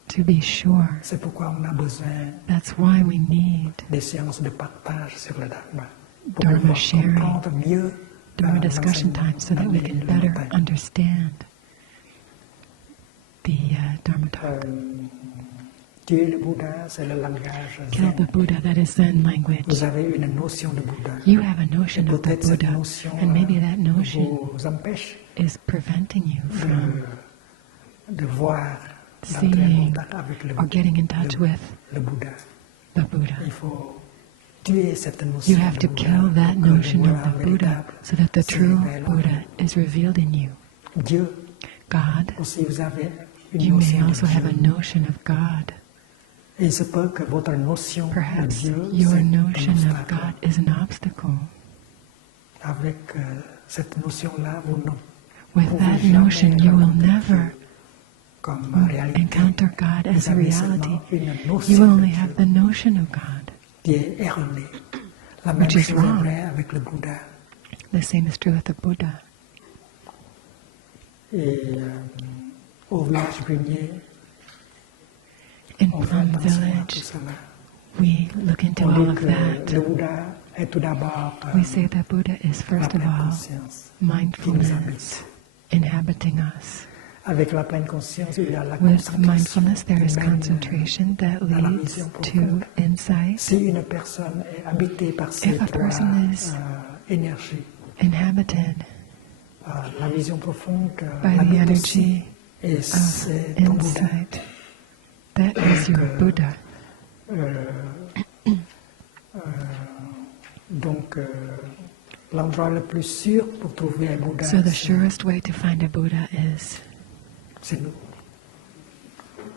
to be sure. C'est pourquoi on a besoin That's why we need des séances de partage sur le Dharma. Pour Dharma pouvoir sharing, comprendre mieux Dharma discussion l'enseignement time, so that we can de better montagne. understand the Dharma talk. Tuer le Bouddha, c'est le langage Kill zen. the Buddha, that is Zen language. Vous avez une notion de Bouddha. You have a notion Et of the peut-être cette Buddha, notion and maybe that notion vous empêche is preventing you from de voir, d'entrer en seeing contact avec or getting in touch with le Bouddha. the Buddha. Il faut tuer cette You notion have de to Bouddha kill that pour que le notion of Bouddha the Buddha véritable so that the se true révèle en Buddha vous. is revealed in you. Dieu, God, aussi vous avez une you may notion de also have a Dieu. notion of God. Et il se peut que votre notion de Perhaps Dieu your c'est un notion of obstacle. God is an obstacle. Avec cette notion-là, vous ne With pouvez that jamais notion, you will rencontrer never Dieu comme réalité. encounter God as Vous a avez reality. seulement une You notion will de only Dieu have the notion of God. qui est erronée. La même Which is chose est wrong. vraie avec le Bouddha. The same is true with the Buddha. Et au village grenier, In on fait Plum attention à tout Village, cela. we look into On all dit of que that. le Bouddha est tout d'abord We say that Buddha is la first of pleine all conscience. mindfulness inhabiting us. Avec la pleine conscience, il y a la With concentration mindfulness, there is qui mène concentration that à la leads vision to profonde. insight. Si une personne est habitée par ces If a trois person is énergies, inhabited la vision profonde by the l'habite aussi, energy et of c'est ton Bouddha. insight, that is your Buddha. Donc, l'endroit le plus sûr pour trouver un Bouddha, So the surest way to find a Buddha is c'est nous.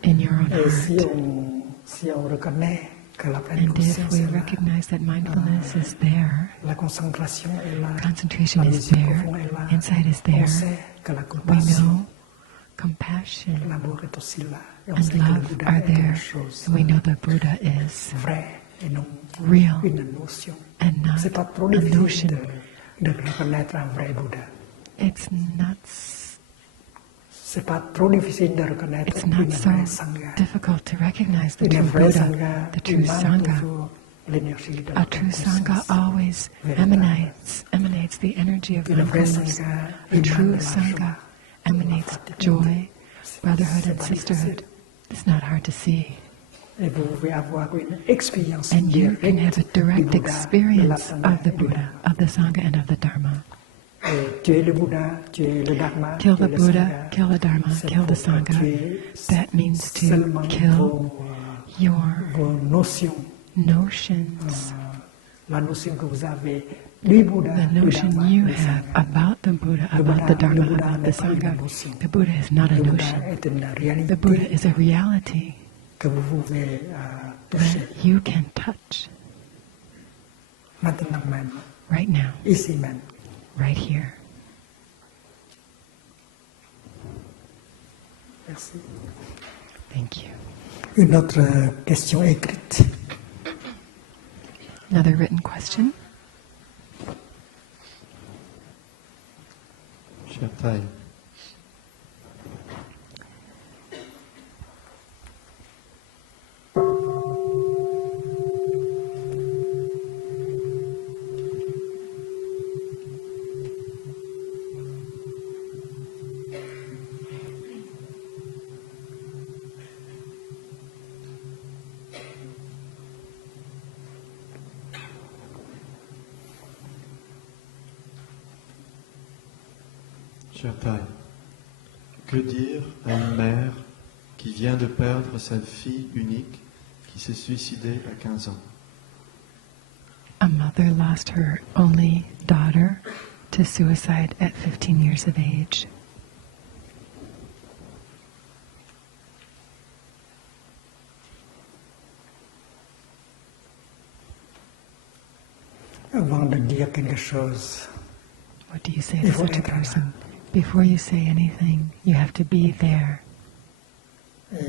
in your own Et si heart. on reconnaît que la pleine And if conscience we est là, recognize that mindfulness is there, la concentration est là, concentration la is vision there, profonde est là, insight is on there, sait que la we compassion, know compassion l'amour est aussi là, et on and sait que le love Bouddha are est quelque there, chose and we know the Buddha is vrai et non real une notion. and not C'est pas trop a difficile notion. de reconnaître un vrai Bouddha. It's not C'est pas trop difficile de reconnaître It's une not so vraie Sangha. difficult to recognize the Une true vraie Buddha, Sangha the true émane Sangha. toujours l'énergie de la A true Sangha conscience. always véritable. emanates the energy of Une vraie mindfulness. Sangha A émane true de la Sangha joie, emanates fraternité. joy, brotherhood, C'est and pas sisterhood. difficile. It's not hard to see. Et vous pouvez avoir une expérience And you directe can have a du direct Bouddha, de la experience Sangha of the et du Buddha, Dharma. of the Sangha, and of the Dharma. Et tu es le Bouddha, tu es le Dharma, Kill tu es the le Buddha, Sangha. kill the Dharma, C'est kill the pour Sangha. tuer That means to seulement kill your vos notions, notions, la notion que vous avez du Bouddha, the du notion Dharma, you du have Sangha. about the Buddha, Le about the Bouddha Dharma, about n'est the pas une Sangha. notion. The Buddha is not a Le Bouddha notion. est une The Buddha réalité is a reality que vous pouvez toucher that you can touch maintenant même, right now, ici même. right here. Merci. Thank you. Une autre question écrite. Another written question. Cher Thai, cher Thai, que dire à une mère qui vient de perdre sa fille unique qui s'est suicidée à 15 ans? A mother lost her only daughter to suicide at 15 years of age. Avant de dire quelque chose, What do you say Il to faut such a être là. person? Before you say anything, you have to be there. et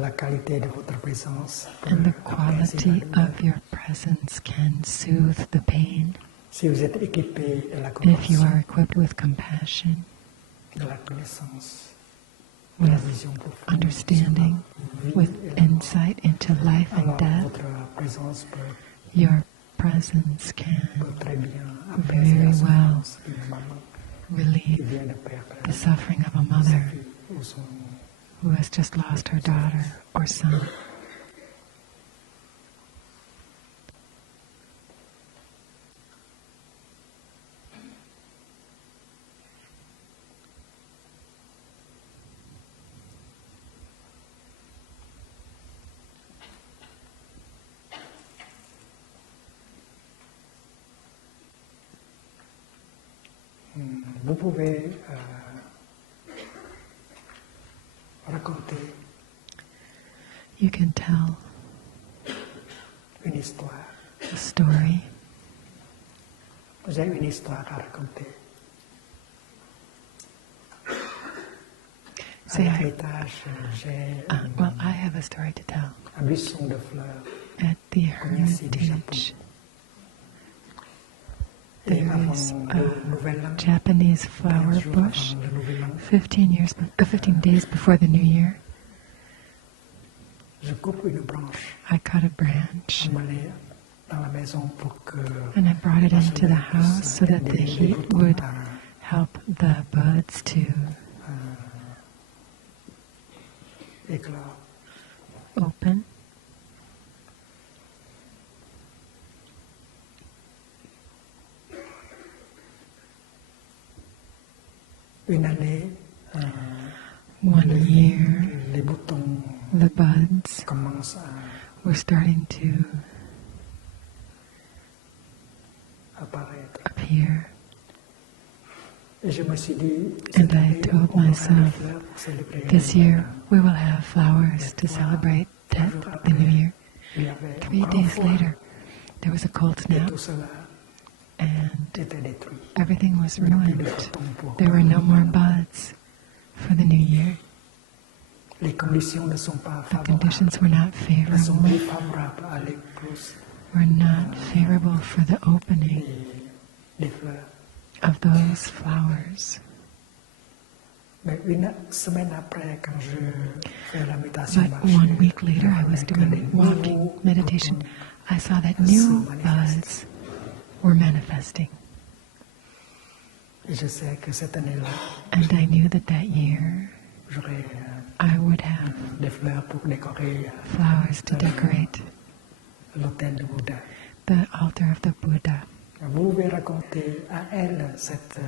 la qualité de votre présence peut And the apaiser quality la douleur. of your presence can soothe the pain. Si vous êtes équipé de la If you compassion, are equipped with compassion, de la connaissance, de la with vision profonde, understanding, sur la vie with et la mort, insight into life and alors death, votre présence peut your presence can très bien apaiser very la well souffrance d'une maman qui relieve vient de perdre the suffering of a sa mother fille ou son who has just lost her daughter or son. vous pouvez raconter You can tell une histoire. a story. J'ai une histoire à raconter. À Say, l'Ermitage, j'ai well, I have a story to tell. un buisson de fleurs. At the Hermitage, Et there avant is le Nouvel An, a Japanese 15 flower jours bush. avant le Nouvel An, 15 days before the New Year, je coupe une branche. I cut a branch Je m'allais dans la maison pour que and I brought it la into the chaleur house puisse so that the aider les heat boutons would à help the buds to éclore. open. Une année, 1 year, les boutons the buds commencent à were starting to apparaître. appear. Et je me suis dit, And cette I année, told on aura des myself, fleurs pour célébrer le this Nouvel year An. we will have flowers to celebrate the New Year. Il y avait 3 un grand days froid, later, there was a cold et snap tout cela and était détruit. everything was Il n'y a plus de ruined. boutons pour There were le no more Nouvel An. buds for the New Year. Les conditions ne sont pas The favorables. conditions were not Elles sont favorable, défavorables à l'éclosion were not favorable for the opening des fleurs. of those flowers. Mais une semaine après, quand je fais la méditation But marché, 1 week later, I was je doing reconnais que walking les nouveaux meditation. boutons I saw that se new manifestent. buds were manifesting. Et je sais que cette année-là, And I knew that that year j'aurai I would have des fleurs pour décorer flowers to decorate l'autel de Bouddha. the altar of the Buddha. Vous pouvez raconter à elle cette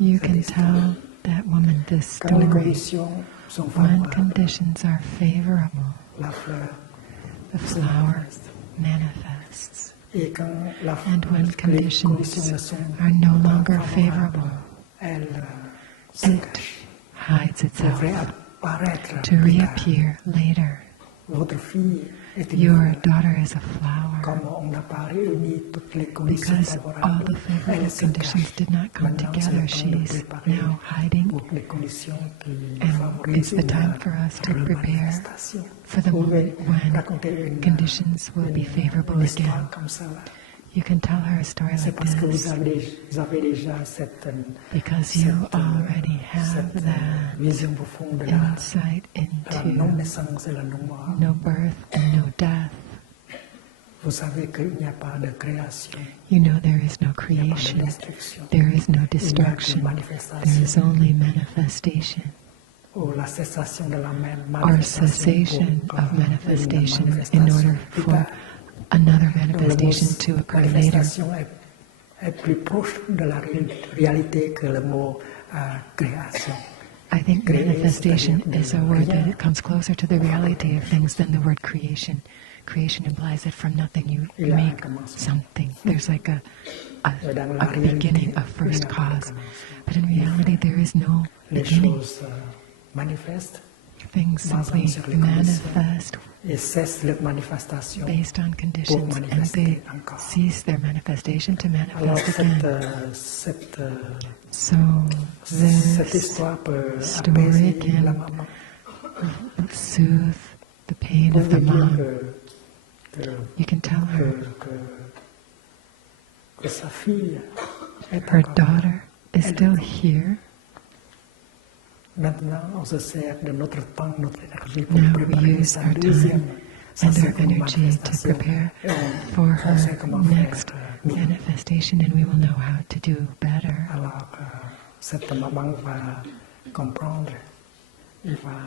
You cette can histoire. tell that woman this Quand les story. conditions sont When favorables, conditions are favorable, la fleur the se flower manifeste. manifests. Et quand And when les conditions conditions ne sont are no pas longer favorables, favorable, elle se it cache hides pour itself réapparaître to plus tard. reappear later. Votre fille est une Your fleur. daughter is a flower. Comme on n'a pas réuni toutes les conditions Because all favorables, the favorable elle se conditions cache. did not come Maintenant, c'est together, le temps de she's préparer now hiding, pour les conditions qui and favorisent it's the time la for us to prepare remanifestation. for the Vous pouvez moment when raconter conditions will be favorable une histoire again. comme ça. You can tell her a story C'est like parce que this vous avez déjà cette, because you cette, already have cette that vision profonde de la insight into non-naissance et la non-mort. no birth and no death. Vous savez qu'il n'y a pas de création, You know there is no il n'y a pas de creation, destruction. there is no Il n'y a que destruction, there is manifestation only manifestation ou la cessation de la même or manifestation cessation pour of une manifestation in manifestation order plus for tard. another Donc, le manifestation mot to occur later. manifestation est plus proche de la réalité que le mot création. I think Créer, manifestation c'est-à-dire is a word rien. that comes closer to the reality of things than the word creation. Creation implies that from nothing you Il y a un make commencement. something. There's like a Dans la beginning, réalité, a il first n'y a pas de cause. commencement. But in reality, there is no Les beginning. choses manifestent Things simply sur les conditions. manifest et cessent leur manifestation. based on conditions, and manifester they encore. cease their manifestation to Alors manifest again. So cette this histoire peut story apaiser can la maman. soothe the pain Vous of the pouvez dire mom. que, You can tell que, her que sa fille est her encore là. daughter is still here. Maintenant, on se sert de notre temps, notre énergie pour Now we préparer use sa our deuxième, time sa and our seconde energy to manifestation. prepare Et on for sait her comment faire next mieux. manifestation, and we will know how to do better. Alors, cette maman va comprendre, elle va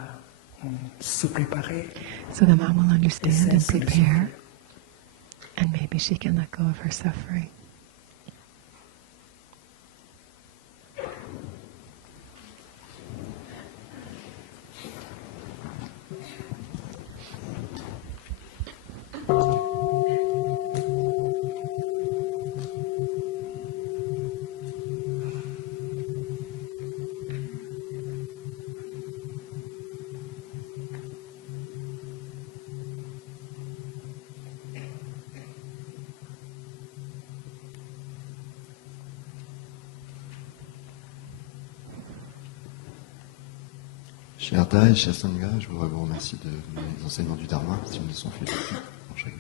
se préparer. So the mom will understand and cesse de prepare, souffrir. and maybe she can let go of her suffering. Cher Thai, cher Sangha, je voudrais vous remercier de mes enseignements du Dharma, si me sont faits depuis.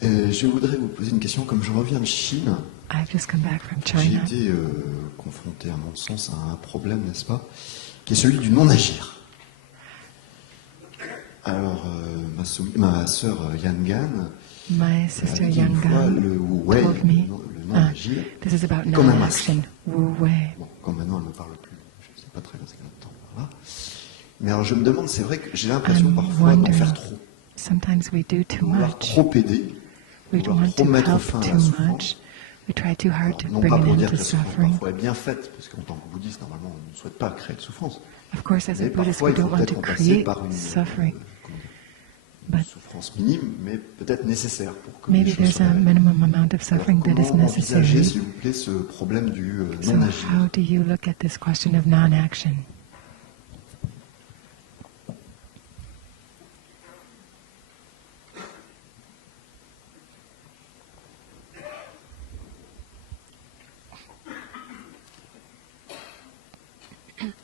Je voudrais vous poser une question. Comme je reviens de Chine, I've just come back from j'ai China. été confronté, à mon sens, à un problème, n'est-ce pas, qui est celui du non-agir. Alors, ma sœur Yangan My sister dit une fois Yangan le wu-wei, told me, le non-agir, this is about comme un masque. non-action, wu-wei. Bon, comme maintenant elle ne me parle plus, je ne sais pas très bien ce qu'elle attend par là. Mais alors je me demande, c'est vrai que j'ai l'impression I'm parfois d'en wondering, faire trop. sometimes we do too Vouloir much. trop aider, We vouloir want trop to mettre help fin à too la souffrance. much. We try too hard to Non bring pas an pour end dire que to la souffrance suffering. parfois est bien faite, parce qu'en tant que bouddhiste, normalement, on ne souhaite pas créer de souffrance. Of course, as a Mais Buddhist, parfois, we il faut don't want peut-être to en passer create par une suffering. une But souffrance minime, mais peut-être nécessaire pour que maybe les choses there's soient a réglées. minimum amount of suffering Alors, that is comment envisager, necessary. s'il vous plaît, ce problème du So non-agir? how do you look at this question of non-action?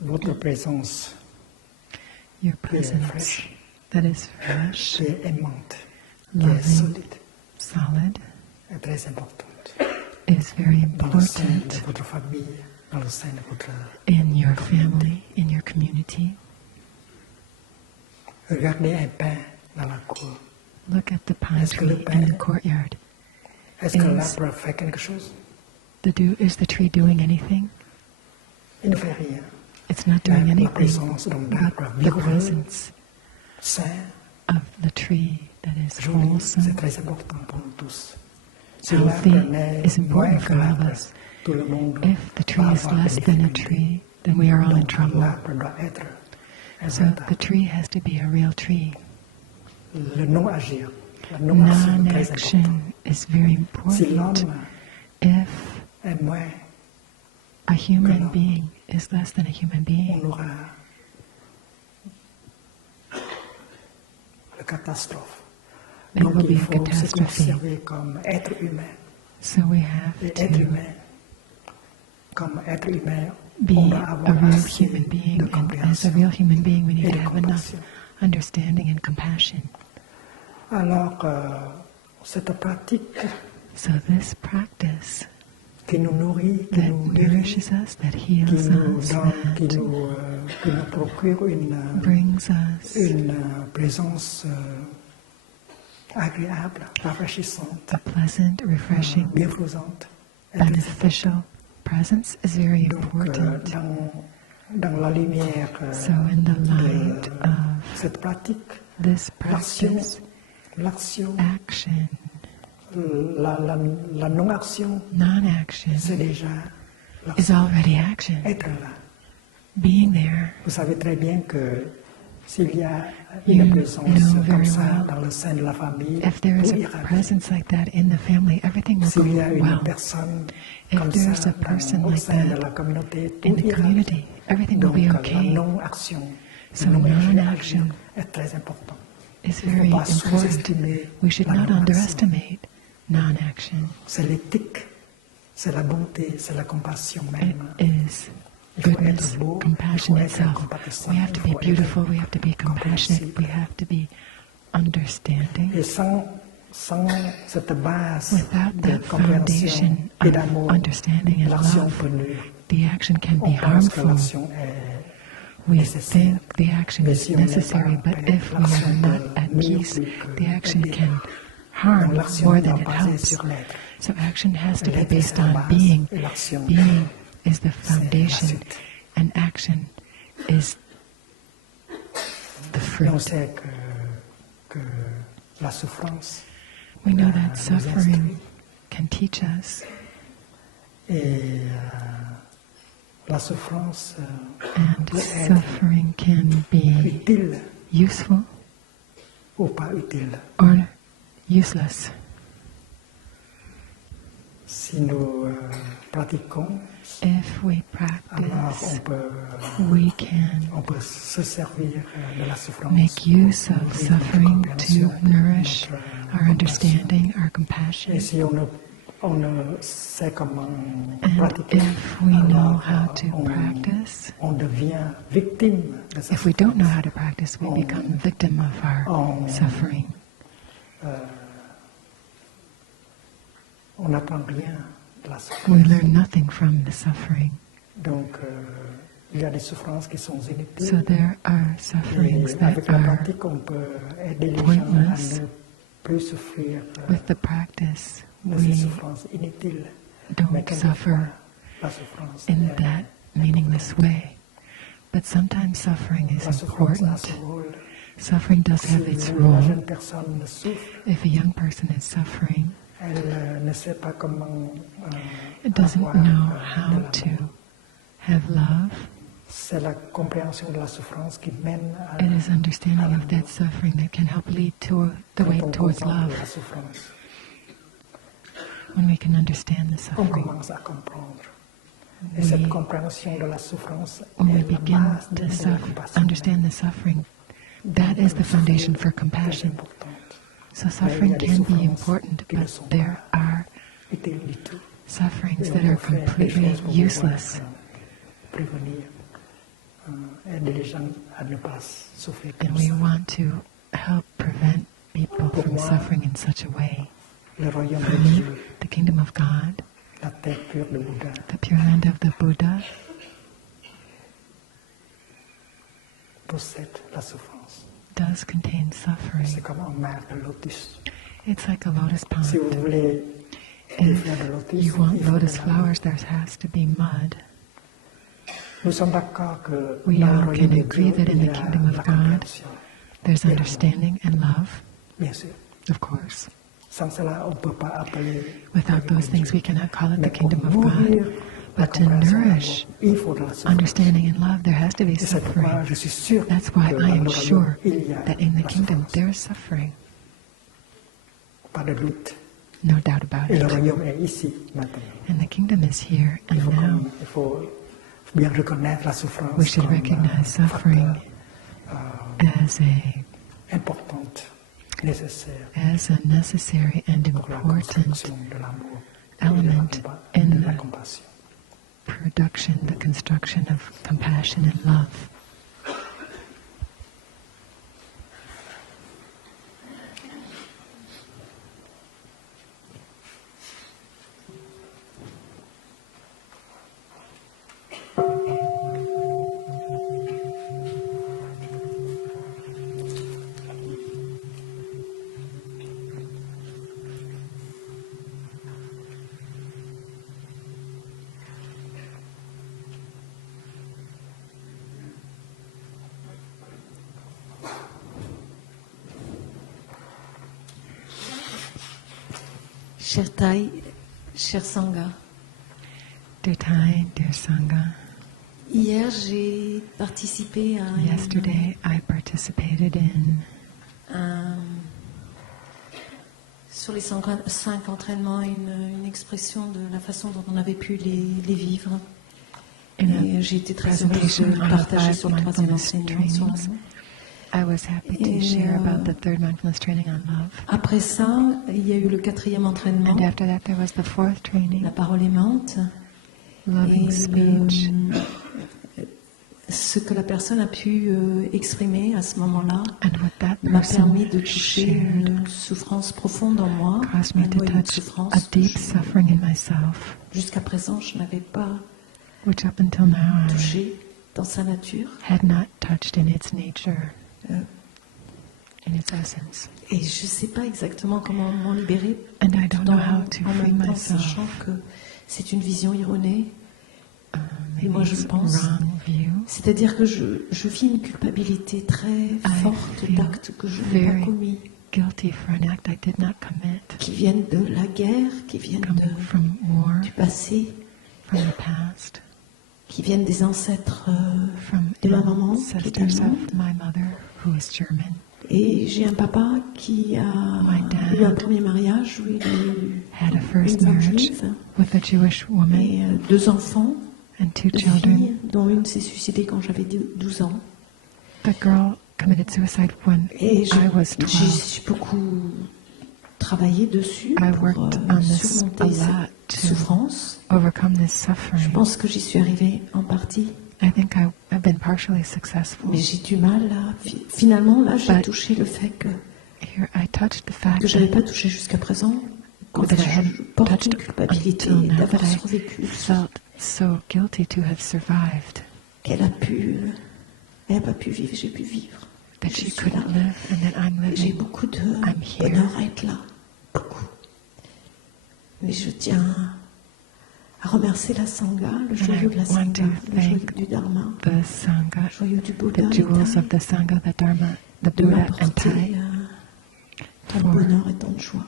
Votre présence Your qui est presence fraîche, that is fresh, qui est aimante, qui est loving, solide, solid, est très importante. is very Dans le sein de important votre famille, dans le sein de votre... in your family, in your community. Regardez un pain dans la cour. Look at the pine Est-ce que le tree in the pain- courtyard. Est-ce que Yes. l'arbre fait quelque chose? Is the tree doing anything? Il ne fait rien. It's not doing La anything, présence d'un but arbre the vigoureux, presence sain, of the tree that is joli, wholesome, c'est très important pour nous tous. Si healthy, l'arbre n'est is moins important que for all of l'arbre, us. tout le monde If the tree va is avoir less des than a difficultés. tree, then we are all in Donc, trouble. l'arbre doit être un So vrai the arbre. tree has to be a real tree. Le non-agir, la non-action est très important. Non-action is very Si important. l'homme If est moins, a human l'homme. being is less than a human on being, aura la catastrophe. it Donc will be il a faut se catastrophe. conserver comme être humain. So we have Et être to humain, comme être humain, be on doit a avoir real assez human being, de and as a compréhension real human being, we et need to de have enough compassion. understanding and compassion. Alors, cette pratique So this practice qui nous nourrit, qui that nous guérit, nourishes us, that qui heals nous us, donne, qui that nous procure brings us une présence agréable, rafraîchissante, a pleasant, refreshing, bienfaisante. est très beneficial presence is very Donc, important. dans la lumière So in the light de of cette pratique, this l'action, practice, l'action, action, la non-action, non-action, c'est déjà is l'action. already action. Être là. Being there, Vous savez très bien que s'il y a You une présence know comme very ça well. dans le sein de la famille, if there is tout a ira bien. presence like that in the family, everything will go S'il y a une well. personne If comme there's ça a person au like sein de that la communauté, tout in the ira community, bien. everything will Donc be la okay. non-action, So le non-agir non-action est très important. It's Il ne very faut pas important. sous-estimer We should la not non-action. underestimate non-action. C'est l'éthique, c'est la bonté, c'est la compassion It même. is Il faut goodness, être beau, compassion il faut être itself. compatissant, We have to il be faut être beautiful, we have to be compassionate, we have to be understanding. Et sans cette base Without de that compréhension foundation et of d'amour, understanding and l'action love, peut nuire. the action can be On pense que harmful. l'action est We nécessaire. think the action Mais is si on n'est necessary, pas en but paix, if we are l'action not peut at nuire peace, plus que the action aider. can Donc harm l'action more doit than it baser helps. sur l'être. So action has to be L'être, based c'est la on base, being. et l'action, Being is the c'est la foundation, suite. and action is the Et on fruit. sait que la souffrance We know nous that suffering instruit. can teach us, Et la souffrance and peut être suffering can be utile useful ou pas utile. or useless. Si nous pratiquons, If we alors practice, on can peut se servir de la souffrance make use pour of nourrir notre suffering compréhension, to nourish notre our understanding, our compassion. Et si on ne on sait comment And pratiquer, if we know alors how to practice, on devient victime de sa if we don't know souffrance. how to practice, we become victim of our suffering. On n'apprend rien de la We souffrance. learn nothing from the suffering. Donc, il y a des souffrances qui sont inutiles. So there are sufferings Et that avec la are pratique, on peut aider les gens à pointless. ne plus souffrir with the practice. de ces We souffrances inutiles. Mais don't quelquefois, suffer la souffrance, in est- that meaningless way. But sometimes suffering is la souffrance a important. son rôle. Suffering does Si have its la role. jeune personne souffre, If a young person is suffering, elle ne sait pas comment it doesn't avoir, know de how l'amour. to have love. C'est la compréhension de la souffrance qui mène à It is understanding of that suffering that can help lead to the way quand on towards contemple love. la souffrance. When we can understand the On suffering, commence à comprendre. Et cette we, compréhension de la souffrance when we est la begin base to de la compassion. understand the suffering, that is the foundation for Très compassion. importante. So suffering can be important, but there are Utile du tout. sufferings Et that on are peut faire des completely choses pour pouvoir, useless. Prévenir, aider les gens à ne pas souffrir And comme we ça. want to help prevent people from suffering in such a way. Le royaume For de me, Dieu, the kingdom of God, la terre pure de Bouddha, the Pure Land of the Buddha, possède la souffrance. does contain C'est suffering. comme un mer de lotus. It's like a lotus Si vous pond. voulez des If fleurs de lotus, you want il faut de lotus l'amour. flowers, there has to be mud. Nous sommes d'accord que We dans le all royaume can de agree Dieu, that in il y the a kingdom of la God, compréhension, there's understanding and love, bien sûr. of course. Sans cela, on ne peut pas appeler Without royaume those de things, Dieu. we cannot call it Mais the pour kingdom of nourrir God. la But to compréhension et nourish l'amour, il faut de la souffrance. understanding and love, there has to be Et c'est pourquoi suffering. je suis sûr That's why que I dans am le royaume, sure il y a that in the la kingdom souffrance. there is suffering. Pas de doute. No doubt about Et le it. royaume est ici, maintenant. And the kingdom is here and now. Il faut bien reconnaître la souffrance We should comme recognize un suffering facteur, as a importante, nécessaire necessary and pour la important construction de l'amour element et in de la the compassion. production, the construction of compassion and love. Cher Thai, cher Sangha, Dear Thai, dear Sangha, hier j'ai participé à yesterday I participated in sur les cinq entraînements une expression de la façon dont on avait pu les vivre. in Et a j'ai été très heureuse presentation de on the partager 5 sur le troisième mindfulness enseignement sur trainings. l'amour. I was happy to Et, share about the third mindfulness training on love. Après ça, il y a eu le quatrième entraînement, And after that there was the fourth training, la parole aimante. loving Et speech. ce que la personne a pu exprimer à ce moment-là And what that m'a permis de person toucher shared une souffrance profonde en moi, caused me à to nouer une touch souffrance a que deep suffering in myself, jusqu'à présent je n'avais pas which up until now I touché dans sa nature. had not touched in its nature, in its essence. Et je ne sais pas exactement comment m'en libérer, And I don't tout know how to en free même temps myself. sachant que c'est une vision erronée. Et Maybe moi je it's a pense, wrong view. c'est-à-dire que je vis une culpabilité très forte feel d'actes que je n'ai pas very commis, Guilty for an act I did not commit, qui viennent de la guerre, qui viennent coming from war, du passé, from the past, qui viennent des ancêtres from de ma maman, qui est ancestors allemande. of my mother, who is German. Et j'ai un papa qui a My dad eu un premier mariage où il a eu Had a first une femme marriage juive with a Jewish woman et deux enfants, and two deux children. filles, dont une s'est suicidée quand j'avais 12 ans. The girl committed suicide when Et I was j'y 12. suis beaucoup travaillé dessus I pour worked on this a surmonter lot cette to souffrance. overcome this Je suffering. pense que j'y suis arrivée en partie, I think I've been partially successful. mais j'ai du mal à... Finalement, là, j'ai But touché le fait que here I touched the fact je n'avais that pas touché jusqu'à présent, quand that I je hadn't porte touched une culpabilité until now, d'avoir that I survécu, felt so guilty to have survived, elle n'a pas pu vivre, j'ai pu vivre. that Je she suis là. couldn't live, and that I'm Et j'ai living. beaucoup de I'm here. bonheur à être là, beaucoup. Mais je tiens à remercier la Sangha, le joyau de la I want Sangha, to le joyau thank du Dharma, the Sangha, le joyau du Bouddha, the et jewels Thai, of the Sangha, the Dharma, the de Buddha, and m'apporter Thai, tant de for bonheur et tant de joie.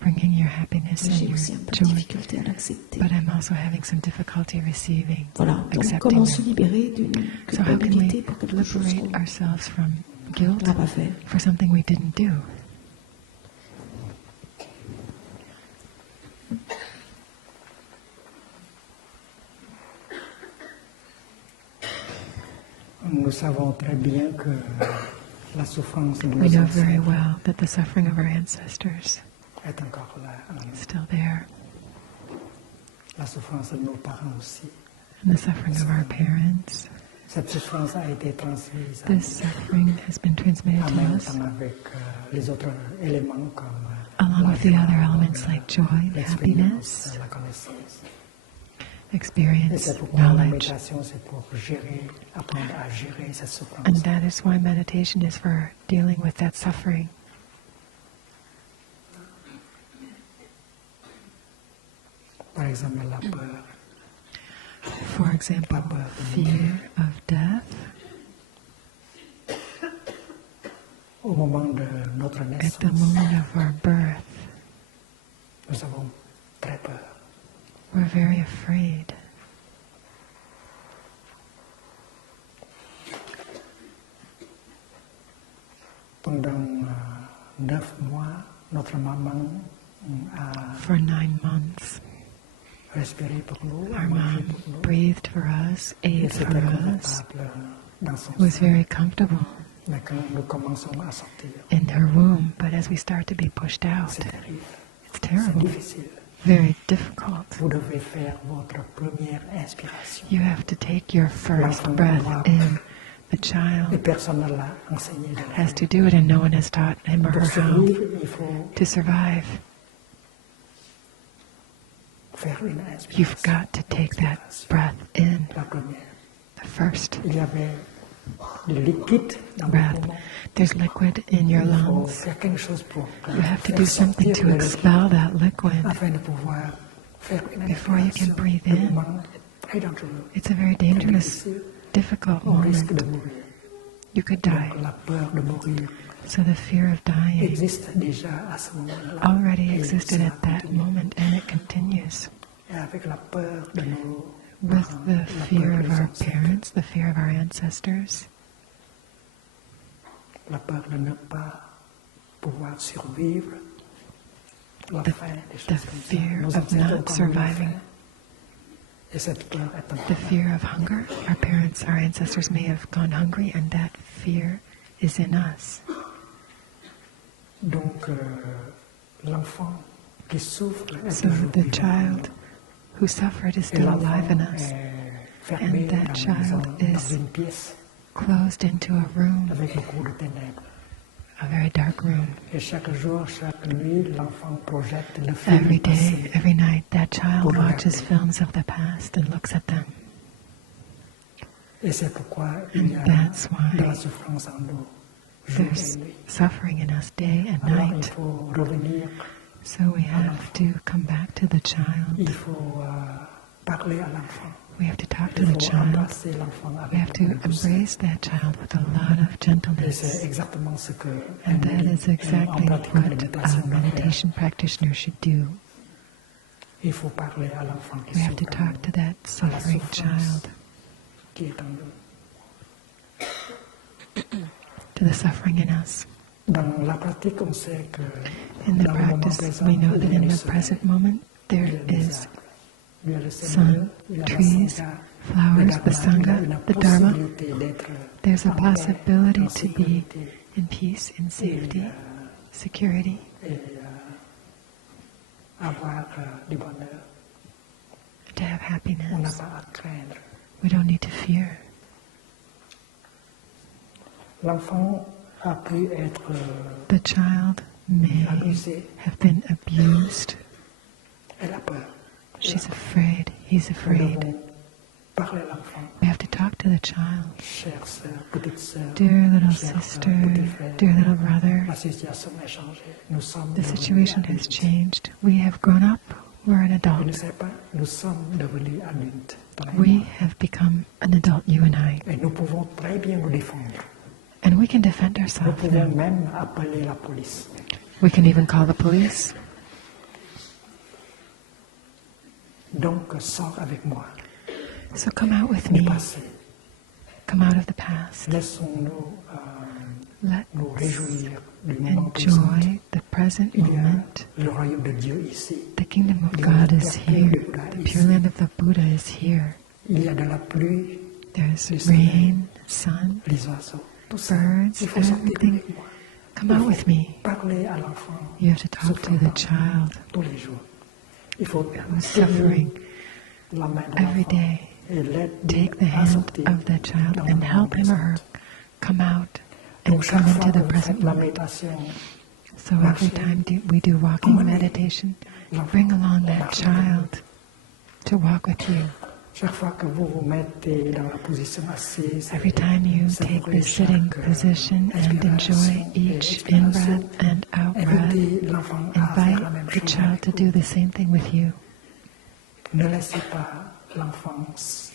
bringing your happiness Mais and j'ai your aussi un peu de joy. difficulté à l'accepter. But I'm also having some difficulty receiving, Voilà, donc accepting comment se them. libérer d'une So how can culpabilité we pour quelque chose qu'on liberate ourselves from guilt n'a pas fait? for something we didn't do? Nous savons très bien que la souffrance de We nos know very ancêtres well that the suffering of our ancestors est encore là. is still there, La souffrance de nos parents aussi. and the suffering of our parents. Cette souffrance a été transmise This suffering has been transmitted en to même us temps avec les autres éléments comme along la with the other joie, elements like joy, l'expérience, happiness, la connaissance. Et experience, c'est pourquoi la knowledge. méditation, c'est pour gérer, apprendre à gérer cette souffrance. And that is why meditation is for dealing with that suffering. Par exemple, la peur. For example, fear of death. Au moment de notre At the naissance, moment of our birth, nous avons très peur. we're very afraid. Pendant 9 mois, notre maman a For 9 months, respiré pour nous, a our mangé mom pour nous. breathed for us, Et ate for c'était us, confortable dans son was sein. very comfortable Mais quand nous commençons à sortir, in her womb. But as we start to be pushed out, c'est terrible, it's c'est terrible, difficile. very difficult. Vous devez faire votre première inspiration. You have to take your first breath in. The Et child personne ne l'a enseigné de has faire. to do it, and no one has taught him or Pour her how survivre, il faut to survive. faire une You've inspiration. got to take that breath in, La première. the first Il y avait du liquide dans le breath. poumon. There's liquid in your Il faut lungs. faire quelque chose pour You have to faire do something sortir to le expel liquide that liquid afin de pouvoir faire une before you can inspiration. breathe Le in. moment est très dangereux, It's a very très dangerous, difficile. difficult On risque moment. de mourir. You could die. Donc la peur de mourir So the fear of dying existe déjà à ce moment-là. already Et existed ça at that continue. moment, and it continues. Et avec la peur de nos With parents, the la fear peur of des our ancêtres, parents, the fear of our ancestors, la peur de ne pas pouvoir survivre, la faim, des the choses comme ça. fear Nos of ancêtres ont not connu la surviving, faim. Et cette peur est the encore fear of hunger. Our parents, our ancestors may have gone hungry, and that fear is in us. Donc, l'enfant qui souffre est So toujours the vivant. child who suffered is Et still l'enfant alive in us, est fermé And that dans une child zone, is dans une pièce closed into a room, avec beaucoup de ténèbres. a very dark room. Et chaque jour, chaque nuit, l'enfant projette le film Every day, passé. every night, that child watches films of the past and looks at them. Et c'est pourquoi il y a And that's why de la souffrance en nous, jour There's et nuit. suffering in us day and Alors il night. faut revenir, So we have to come back to the child. il faut parler à l'enfant. We have to talk to Il the faut child. embrasser l'enfant We avec have to beaucoup de douceur. embrace that child with a lot of Et gentleness. c'est exactement ce que And that is exactly en pratiquant la what méditation a doit faire. meditation practitioner should do. Il faut parler à l'enfant qui We have to souffre, talk to that suffering child, qui est en nous. to the suffering in us. Dans la pratique, on sait que In the dans le moment practice, présent, we know il that y a in le the soleil, present moment there il y a les is arbres, il y a le sun, Seigneur, il y a la trees, Sangha, flowers, le the Dharma, Sangha, il y a une the Dharma. possibilité d'être There's a en paix, possibility en to be sécurité. in peace, in Et, safety, security, et avoir du bonheur. to have On n'a happiness. pas à craindre. We don't need to fear. L'enfant a pu être The child may abusé. have been abused. Elle a peur. She's afraid. He's Nous afraid. devons parler à l'enfant. We have to talk to the child. Chère sœur, petite sœur, Dear little chère sister, petit frère, dear little brother, la situation a changé. Nous sommes the devenus situation has adultes. changed. We have grown up. We're an Je ne adult. sais pas, nous sommes devenus adultes. toi et We moi. have become an adult, you and I. Et nous pouvons très bien nous défendre. And we can defend Nous ourselves pouvons now. même appeler la police. We can even call the police. Donc, sors avec moi. So come out with Du me. passé. Come out of the past. Laissons-nous Let's nous réjouir du moment présent. enjoy the present Il y a moment. le royaume de Dieu ici. The kingdom of God is here. The Pure Land of the Buddha is here. Il y a de la pluie, There's Les rain, sun, les oiseaux, tout ça. birds, Il faut sortir everything. avec moi. Come out with me. Parler à l'enfant You have to talk to the child tous les jours. Il faut who's suffering la main de every l'enfant day. et l'aider Take the à hand sortir of the child dans le and moment help him or her présent. come out and Donc chaque come fois into que the vous present faites la moment. méditation, So every time we do walking meditation, bring along that child to walk with you. chaque fois que vous vous mettez dans la position assise, Every time you take the sitting position and enjoy each in-breath and out-breath, invitez l'enfant à faire la invite même the chose child avec to vous. do the same thing with you. Ne laissez pas l'enfant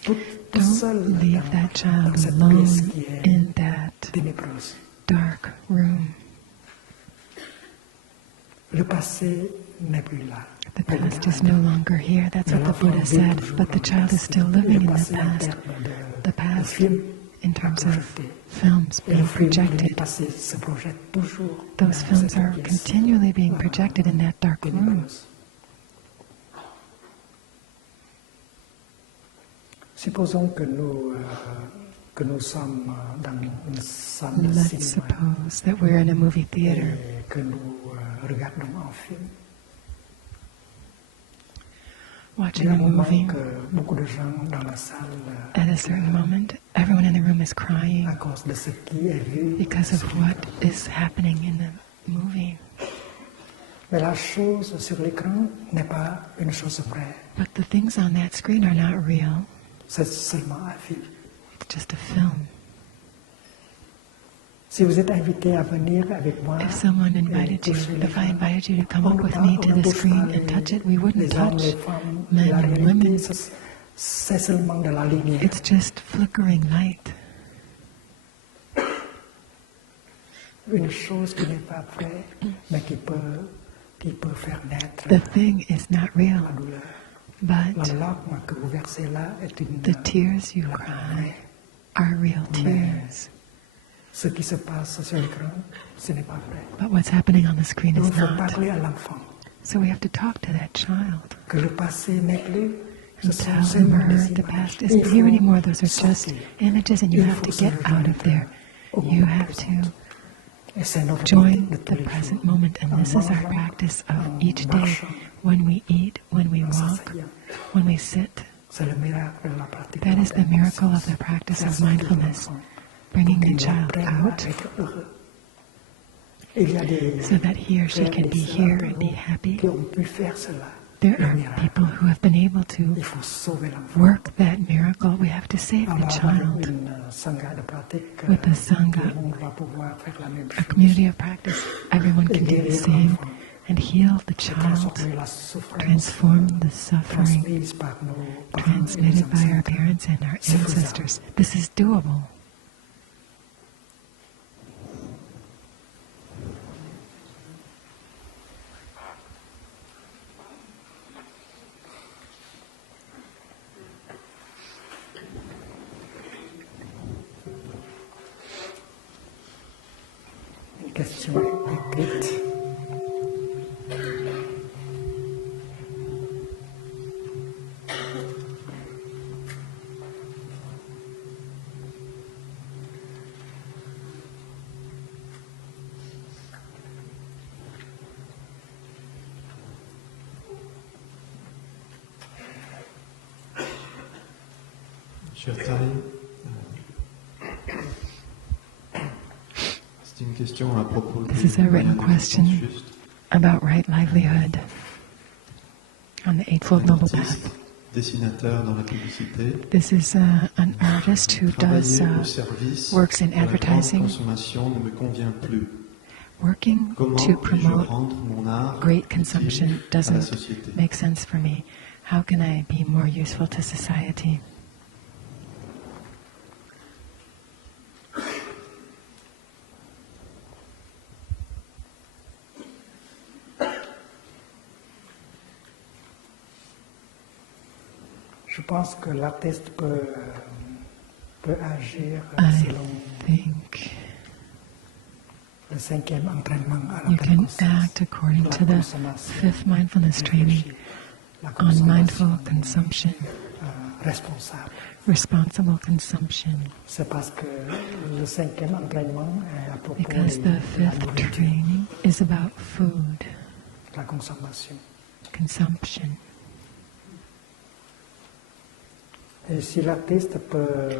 tout Don't seul leave dans that child cette alone pièce qui est in that ténébreuse. dark room. Le passé n'est plus là. The past is no longer here. That's what the Buddha said. But the child is still living in the past. The past, in terms of films Et le being film du projected, passé se projette toujours those dans films cette are pièce continually being projected in that dark room. ténébreuse. Supposons que nous sommes dans une salle de Let's cinéma suppose that we're in a movie theater et que nous regardons un film. Il y watching a a un moment movie. que beaucoup de gens dans la salle, At a certain moment, everyone in the room is à crying cause de ce qui est vu, because of ce qui what est is happening in the movie. Mais la chose sur l'écran n'est pas une chose vraie. But the things on that screen are not real. C'est seulement un film. It's just a film. Si vous êtes invité à venir avec moi, If someone invited you, if I invited you to come up with me to the screen and touch it, we wouldn't les hommes, touch les femmes, men la and réalité, women. c'est seulement de la lumière. It's just flickering light. Une chose qui n'est pas vraie, mais qui peut faire naître The thing is not real, la douleur. but La larme que vous versez là est une the tears you cry are real tears. Ce qui se passe sur l'écran, ce n'est pas vrai. But what's happening on the screen Donc, is il faut not. parler à l'enfant So we have to talk to that child que le passé n'est plus. Ce and sont tell him seulement or her des the images. past Et isn't il here faut anymore. Those are just sortir. images and you Il have faut to se get out rejoindre of there. au You moment have présent. to Et c'est notre join pratique de tous the les present jours. moment, and En this is our mangeant, practice of en each day. marchant, When we eat, when we en walk, s'asseyant. when we sit. C'est le miracle de la pratique. That de is the miracle of the l'observance. practice Faire of sortir mindfulness, l'enfant bringing pour the qu'il child apprenne à out être heureux. Il y a des so that he or she frères can et be sœurs here and be happy. qui ont pu faire cela. There Le are miracle. people who have been able to Il faut sauver l'enfant. work that miracle. We have to save the Alors, child. une sangha de pratique, With the sangha, tout le monde va pouvoir faire la même A chose. community of practice, everyone can do the Guérir same l'enfant. and heal the child, Transformer la souffrance transform the suffering transmise par nos parents et nos transmitted by our ancêtres. parents and our C'est faisable. ancestors. This is doable. Une question écrite. Cher Thai, c'est une question à propos This is a written question about right livelihood on the Eightfold Noble Path. Dessinateur dans la publicité. This is an artist who does works in advertising. Consommation ne me convient plus. Working to promote great consumption doesn't société? make sense for me. How can I be more useful to society? Je pense que l'artiste peut agir I selon think le 5e entraînement à la you pleine can conscience. act according to the fifth mindfulness training La on mindful consommation, consumption, responsable. responsible consumption, C'est parce que le 5e entraînement est à propos because de the la fifth nourriture, training is about food, la consommation. consumption. Et si l'artiste peut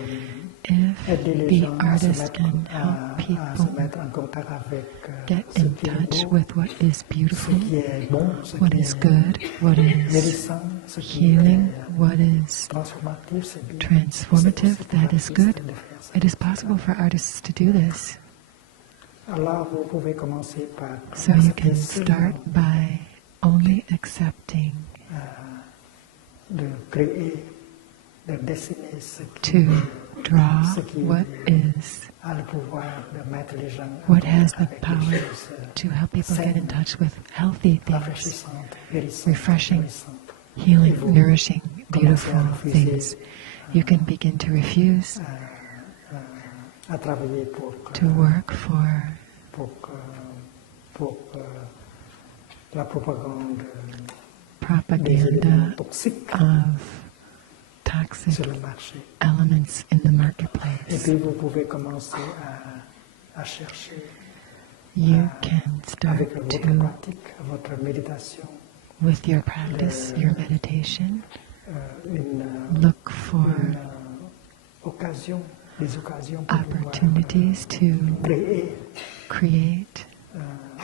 If aider les the gens à se artist mettre, can à help se people mettre en contact avec get ce in qui est touch beau, with what is ce beautiful, qui est bon, ce what qui is est good, what is nourrissant, ce qui healing, est what is transformatif, c'est bien. transformative, C'est possible that pour is l'artiste good. de faire ça. It is possible for artists to do this. Alors vous pouvez commencer par So you can accepter start by only accepting de créer, de dessiner ce qui to draw ce qui what is, a le pouvoir de mettre les gens en what has contact the avec power des choses to help people get in touch with healthy things, rafraîchissantes, guérissantes, refreshing, nourrissantes. healing, Et vous nourishing, commencez à beautiful refuser, things. You can begin to refuse à travailler pour to work for la propagande des propaganda éléments toxiques of toxic sur le marché. elements in the Et marketplace. puis vous pouvez commencer à chercher You can start avec votre to, pratique, votre méditation, with your practice, your meditation, une look occasion, des occasions pour pouvoir opportunities to créer, create,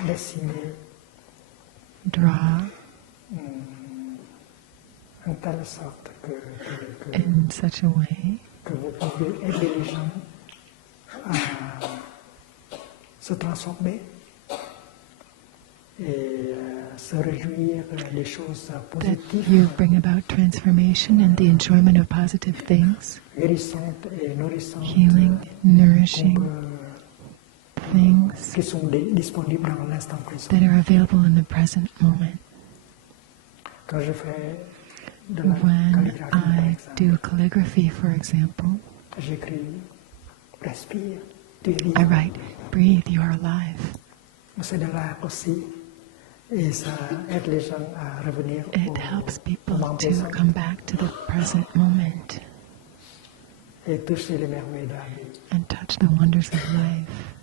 dessiner draw en telle sorte que in such a way vous pouvez aider les gens à se transformer et se réjouir des choses that positives, you bring about transformation and the enjoyment of positive things, guérissantes et nourrissantes healing, nourishing things qui sont disponibles dans l'instant présent. that are available in the present moment. Quand je fais de la When calligraphie, par I exemple, do calligraphy, for example, j'écris « respire, tu es I vivant write, breathe, you are alive. ». C'est de l'art aussi et ça aide les gens à revenir It helps au people moment to présent come back to the present moment et toucher les merveilles de la vie. and touch the wonders of life.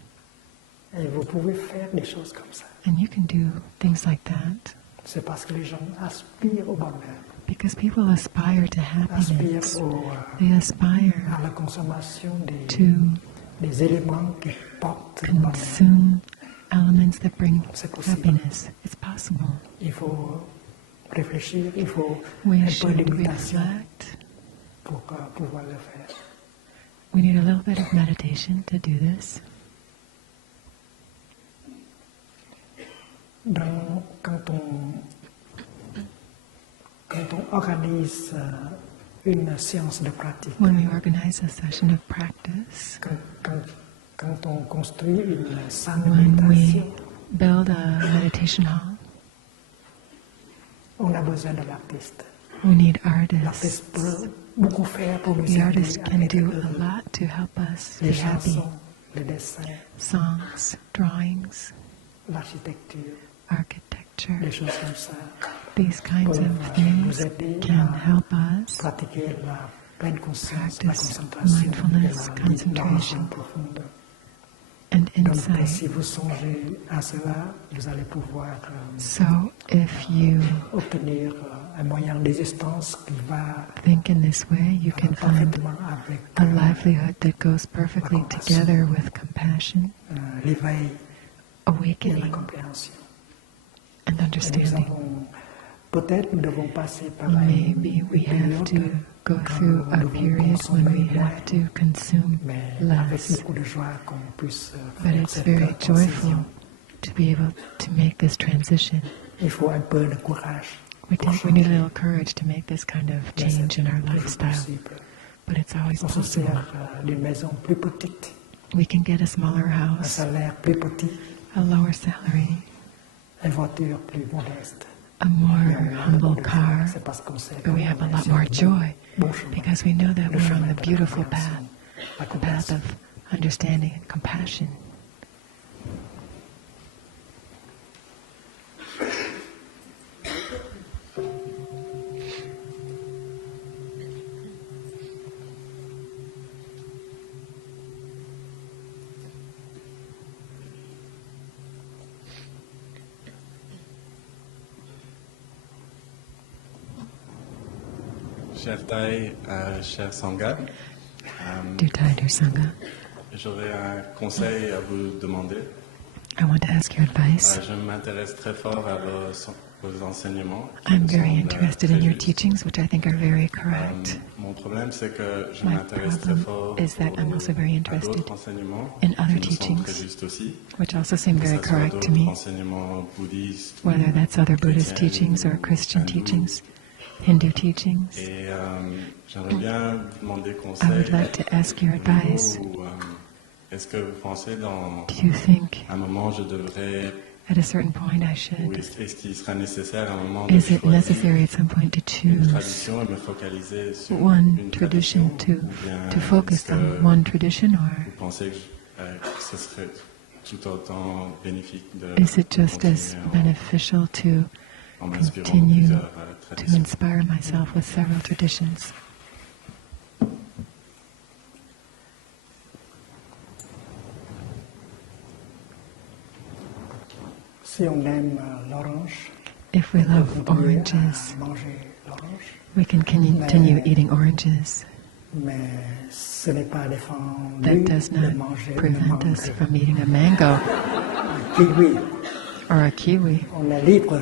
Et vous pouvez faire des choses comme ça. And you can do things like that C'est parce que les gens aspirent au bonheur, because people aspire to aspirent happiness. à They aspire la consommation to des éléments qui portent le bonheur. consume elements that bring C'est possible. happiness. It's possible. Il faut réfléchir, il faut We un peu should de méditation reflect. pour pouvoir le faire. We need a little bit of meditation to do this. Quand on organise une séance de pratique, When we organize a session of practice, quand on construit une salle de when we méditation, build a meditation hall, on a besoin de l'artiste. we need L'artiste artists. peut beaucoup faire pour nous The aider artist can avec do a lot to help us be les happy. chansons, les dessins, Songs, drawings, l'architecture, architecture, des choses comme ça, these kinds peuvent of nous things aider can à help us pratiquer la pleine conscience, la practice concentration, mindfulness, et la concentration, dimension profonde. and and Donc, insight. si vous songez à cela, vous allez pouvoir So if you obtenir un moyen d'existence qui va think in this way, you can find parfaitement avec a livelihood that goes perfectly together with compassion, l'éveil et la awakening, compréhension. and Et nous understanding. avons, peut-être nous devons passer par Maybe we une have to période go quand through nous a devons period when consommer we moins, have to consume mais avec less. beaucoup de joie qu'on puisse But faire it's cette very transition. joyful to be able to make this transition. Il faut un peu de courage. We need a little courage to make this kind of Mais c'est change in our toujours lifestyle, possible. but it's always On se possible. sert d'une maison plus petite, We can get a smaller un house, salaire plus petit, a lower salary, une voiture plus modeste. a more Mais on a humble beaucoup de joie, car, c'est parce qu'on sait but we have a lot more joy because we know that le we're chemin on de the la beautiful compréhension, path, la the path compassion. of understanding and compassion. Cher Thai, cher Sangha, Dear Thai, dear Sangha, j'aurais un conseil à vous demander. I want to ask your advice. Je m'intéresse très fort à vos enseignements. I'm very Qui me semblent interested très in your justes. teachings, which I think are very correct. Mon problème, c'est que je My m'intéresse très fort problem is that I'm also very à interested d'autres enseignements in other qui me semblent très teachings, justes aussi. which also seem Que very ce soit correct to d'autres me, enseignements bouddhistes, whether that's other Buddhist chrétiens, teachings or Christian hindous. teachings, Hindu teachings. Et j'aimerais bien vous demander I conseil. would like to ask your au niveau advice. où, est-ce que vous pensez dans Do you think un moment je devrais, at a certain point I ou should, est-ce qu'il sera nécessaire à un moment de is it choisir necessary at some point to une choose tradition et me focaliser sur one une tradition tradition, to, ou bien to focus est-ce on que one tradition, or vous pensez que ce serait tout autant bénéfique de is it just as continuer beneficial to en m'inspirant de continue plusieurs to traditions? inspire myself with several traditions? Si on aime l'orange, If we on peut love continuer oranges, à manger l'orange, we can continue eating oranges. mais ce n'est pas défendu That does de not manger une prevent us mangue, from eating a mango un kiwi. or a kiwi. On est libre,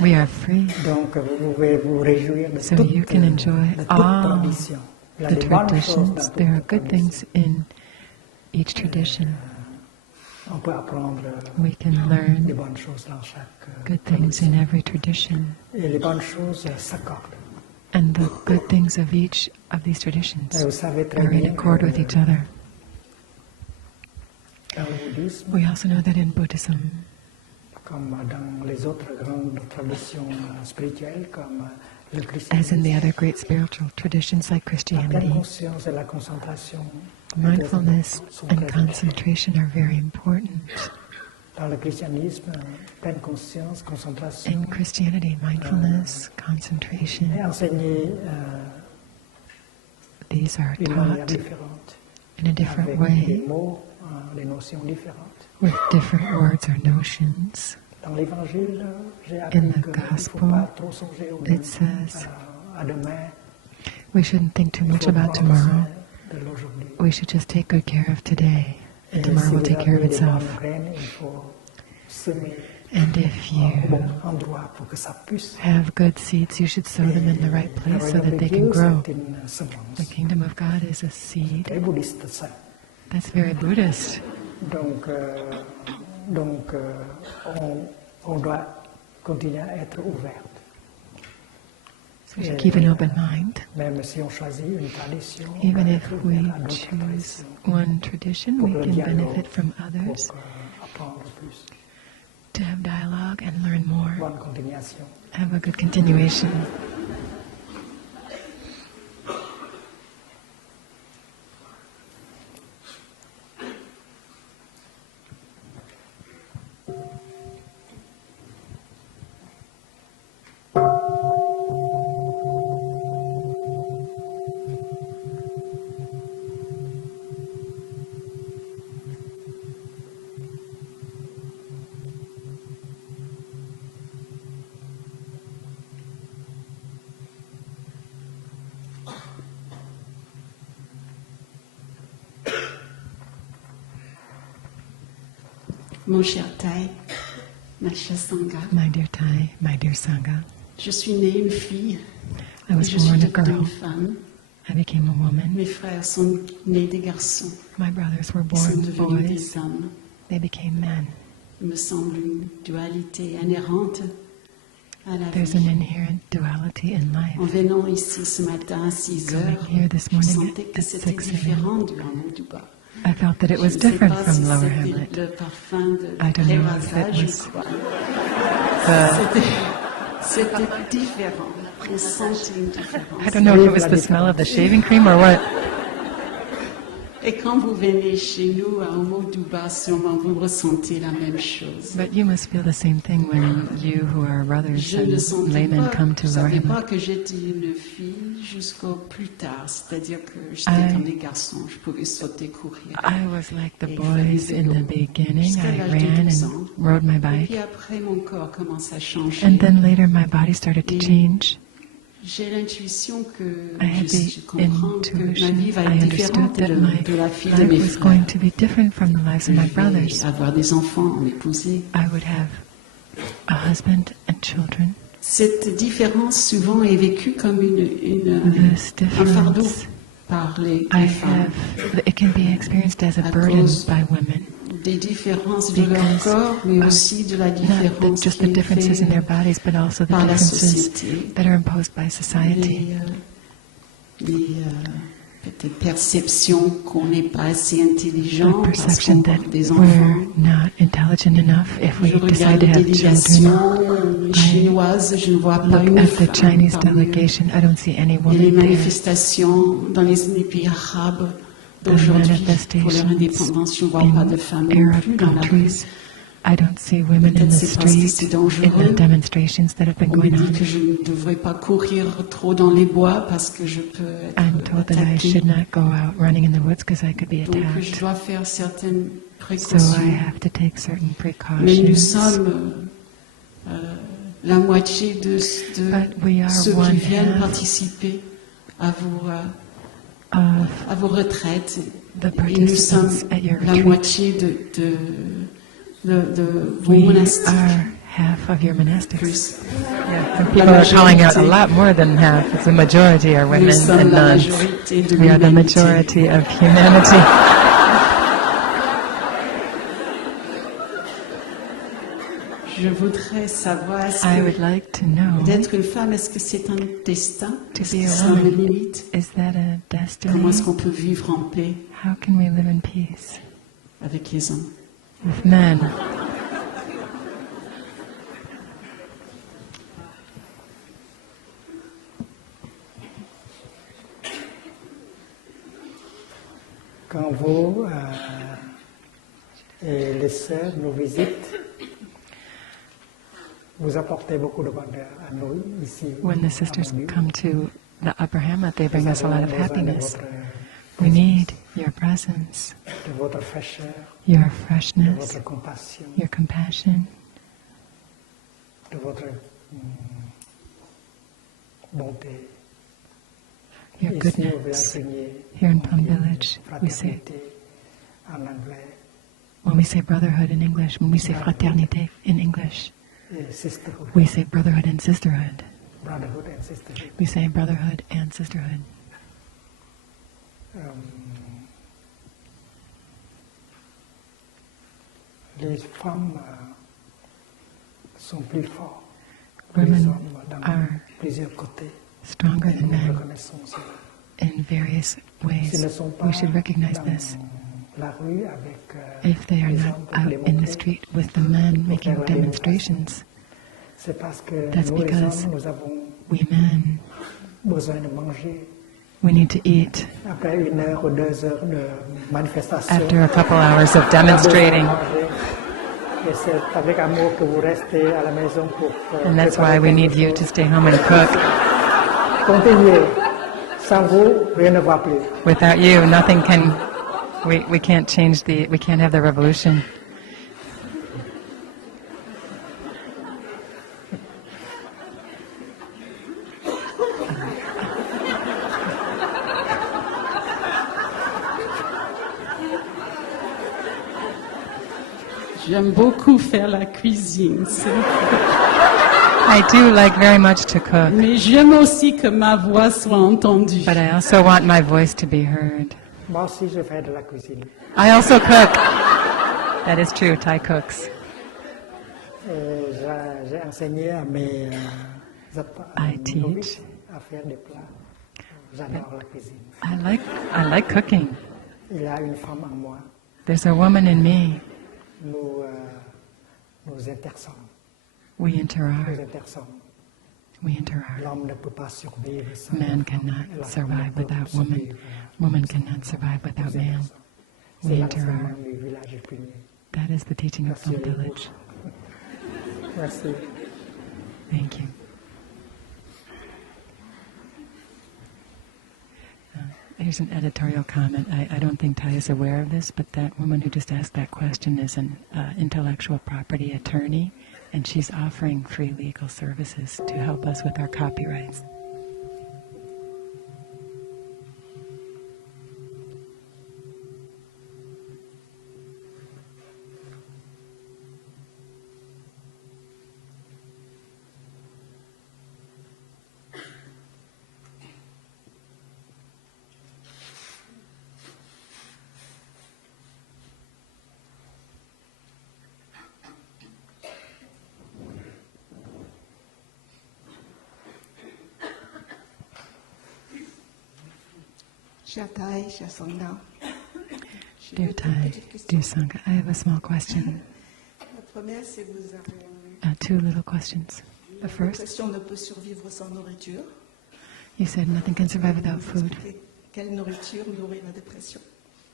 We are free, donc vous pouvez vous réjouir de so toute, you can enjoy de toute all tradition. Il y a the des bonnes choses dans traditions. toute There are good tradition. things in each tradition. On peut apprendre We can des learn bonnes choses dans chaque good things in every tradition. Et les bonnes choses s'accordent. And the good things of each of these traditions Et vous savez très are in bien accord que with each other. dans le bouddhisme, We also know that in Buddhism, comme dans les autres grandes traditions spirituelles, comme le as in the christianisme, other great spiritual traditions like la pleine Christianity, conscience et la concentration mindfulness sont and très importantes. concentration are very important. Dans le christianisme, pleine conscience, concentration In Christianity, mindfulness, est concentration, enseignée these are d'une manière taught différente, in a different avec des way, mots, des notions différentes. with different words or notions. Dans l'évangile, j'ai In appris the qu'il ne faut gospel, pas trop songer au it says à demain. we shouldn't think too Il much faut about prendre tomorrow. soin de l'aujourd'hui. We should just take good care of today, and Et tomorrow si will vous take care of avez des bonnes itself. graines, il faut semer And if au you bon endroit pour que ça puisse. have good seeds, you should sow them in the right Le place so royaume that de they Dieu, can grow. c'est une semence. The kingdom of God is a seed. Très bouddhiste, ça. That's very Buddhist. Donc, on doit continuer à être ouvert. So we should keep an open mind. Même si on choisit une tradition, on Even doit if être we ouvert à d'autres choose traditions one tradition, pour we le can dialogue, benefit from pour others, apprendre plus. to have dialogue and learn more. Bonne continuation. Have a good continuation. Mon cher Thai, ma chère Sangha, My dear Thai, my dear Sangha, je suis née une fille I et was je suis born a devenue girl. une femme. I became a woman. Mes frères sont nés des garçons. My brothers were Ils sont born devenus boys. des hommes. They became men. Il me semble une dualité inhérente à la There's an vie. inherent duality in En life. venant ici ce matin à 6 Coming heures, here this je morning sentais que at c'était 6 a.m. différent du hameau du bas. I felt that it Je was ne sais different pas from si Lower c'était Hamlet. le parfum de I don't know if it revasage was ou quoi. the, C'était différent. On sentait une différence. I don't know if it was the smell of the shaving cream or what. Et quand vous venez chez nous à Homo-Duba, sûrement vous ressentez la même chose. But you must feel the same thing when you who are brothers Je ne and sentais laymen pas, come to je Lower savais pas Hamlet. que j'étais une fille jusqu'au plus tard. C'est-à-dire que j'étais I- comme les garçons, je pouvais sauter, courir. I was like the Et il fallait boys in the vélo. beginning. Jusqu'à I l'âge de ran 12 and ans. rode my Et bike. puis après, mon corps commence à changer. And then later my body started to Et change. J'ai l'intuition que I had je the comprends que ma vie intuition, va I être understood différente that my de la fille de mes life was going frères. to be different from the lives of my Je brothers. vais avoir des enfants, m'épouser. I would have a husband and children. Cette différence souvent est vécue comme This un fardeau difference par les I femmes. have, it can be experienced as a À burden cause by women. Des différences de leur Because corps, mais of aussi de la Not différence just qui the est differences in their faite bodies, but also the par la differences société. that are imposed by society. Les peut-être perceptions qu'on n'est pas assez intelligent The parce perception qu'on that porte des we're enfants. not intelligent enough if we Je decide regarde to les have children. délégations chinoises, je ne vois pas Look une at the femme Chinese parmi eux. delegation. I don't see any Et les woman there. manifestations dans les pays arabes d'aujourd'hui pour leur indépendance, je ne vois pas de femmes non Arab plus dans la rue. countries, I don't see women in Peut-être the c'est parce que street c'est in dangereux. the demonstrations that have been On me going dit on. que je ne devrais pas courir trop dans les bois parce que je peux I'm être told that I attaquée. should not go out running in the woods because I could be Donc je attacked. dois faire certaines So précautions. I have to take certain Mais nous precautions. sommes la moitié de But we are ceux one qui viennent half participer à of vos retraites. the Et nous sommes participants at your la retreat. moitié de vos We monastiques. are half of your monastics. Plus. Yeah, and people are calling out a lot more than half. It's a majority are Nous women sommes and la nuns. majorité de We are the l'humanité. majority of humanity. Je voudrais savoir, est-ce I que would like to know, d'être une femme, est-ce que c'est un destin? to Est-ce be que a ça a une woman, limite? is that a Comment est-ce destiny? qu'on peut vivre en paix How can we live in peace avec les hommes? with men? Quand vous et les sœurs nous visitent, vous apportez beaucoup de bonheur à nous ici. When the à sisters Manu. come to the Upper Hamlet, they bring Nous us a lot avons of besoin de happiness. votre We need your presence, de votre fraîcheur, your de freshness, votre compassion, your compassion, de votre bonté. your Ici, vous goodness. enseignez Here in Plum Village, we say, fraternité en anglais when we say brotherhood in English, when we say fraternité in English, et sisterhood, we say brotherhood and sisterhood. brotherhood and sisterhood. We say brotherhood and sisterhood. Les femmes sont plus fortes que les Women hommes dans are plusieurs côtés. stronger than Nous men reconnaissons cela. in various S'ils ne ways. sont pas We should recognize dans this. la rue avec If they are les not hommes pour out les in the montrer, street with the men making faire la demonstrations, c'est parce que That's nous les because hommes, nous avons we men, besoin de manger. we need to eat. Après 1 heure ou 2 heures de manifestation, After a couple hours of on a besoin de demonstrating, manger. Et c'est avec amour que vous restez à la maison pour and that's préparer why we quelque need you chose. to stay home and cook. Continuez. Sans vous, rien ne va plus. Without you, nothing can, we can't change we can't have the revolution. J'aime beaucoup faire la cuisine, I do like very much to cook, mais j'aime aussi que ma voix soit entendue. but I also want my voice to be heard. Moi aussi, je fais de la cuisine. I also cook. That is true, Thai cooks. Et j'ai enseigné à mes novices à faire des plats. J'adore la cuisine. I like cooking. Il y a une femme en moi. There's a woman in me. Nous intersommes. We interact. We L'homme ne peut pas survivre sans Man la femme. cannot Et la survive femme ne peut without woman. survivre Woman cannot survive without man. C'est We l'enseignement interact. du village épinier. That is the teaching of Merci the à vous. village. Merci. Thank you. Here's an editorial comment. I don't think Ty is aware of this, but that woman who just asked that question is an intellectual property attorney, and she's offering free legal services to help us with our copyrights. Cher Thai, cher Sangha. Dear Thai, dear Sangha, I have a small question. La première, c'est vous avez Two little questions. The la first, dépression ne peut survivre sans nourriture. you said nothing can survive without food. Quelle nourriture nourrit la dépression?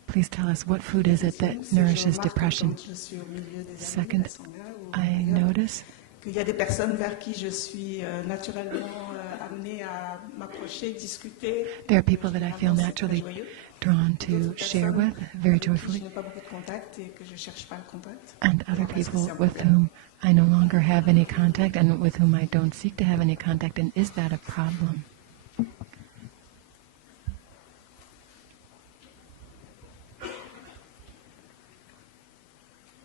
Please tell us, what food is it that nourishes depression? Quand je suis au milieu des amis de Second, la Sangha, ou I ailleurs, notice qu'il y a des personnes vers qui je suis naturellement amenée à m'approcher, discuter. there are people that I feel Avancer, naturally très joyeux. drawn to D'autres share personnes with very avec qui joyfully, je n'ai pas beaucoup de contact et que je ne cherche pas le contact. and other Parce que people c'est un with problème. whom I no longer have any contact and with whom I don't seek to have any contact. And is that a problem?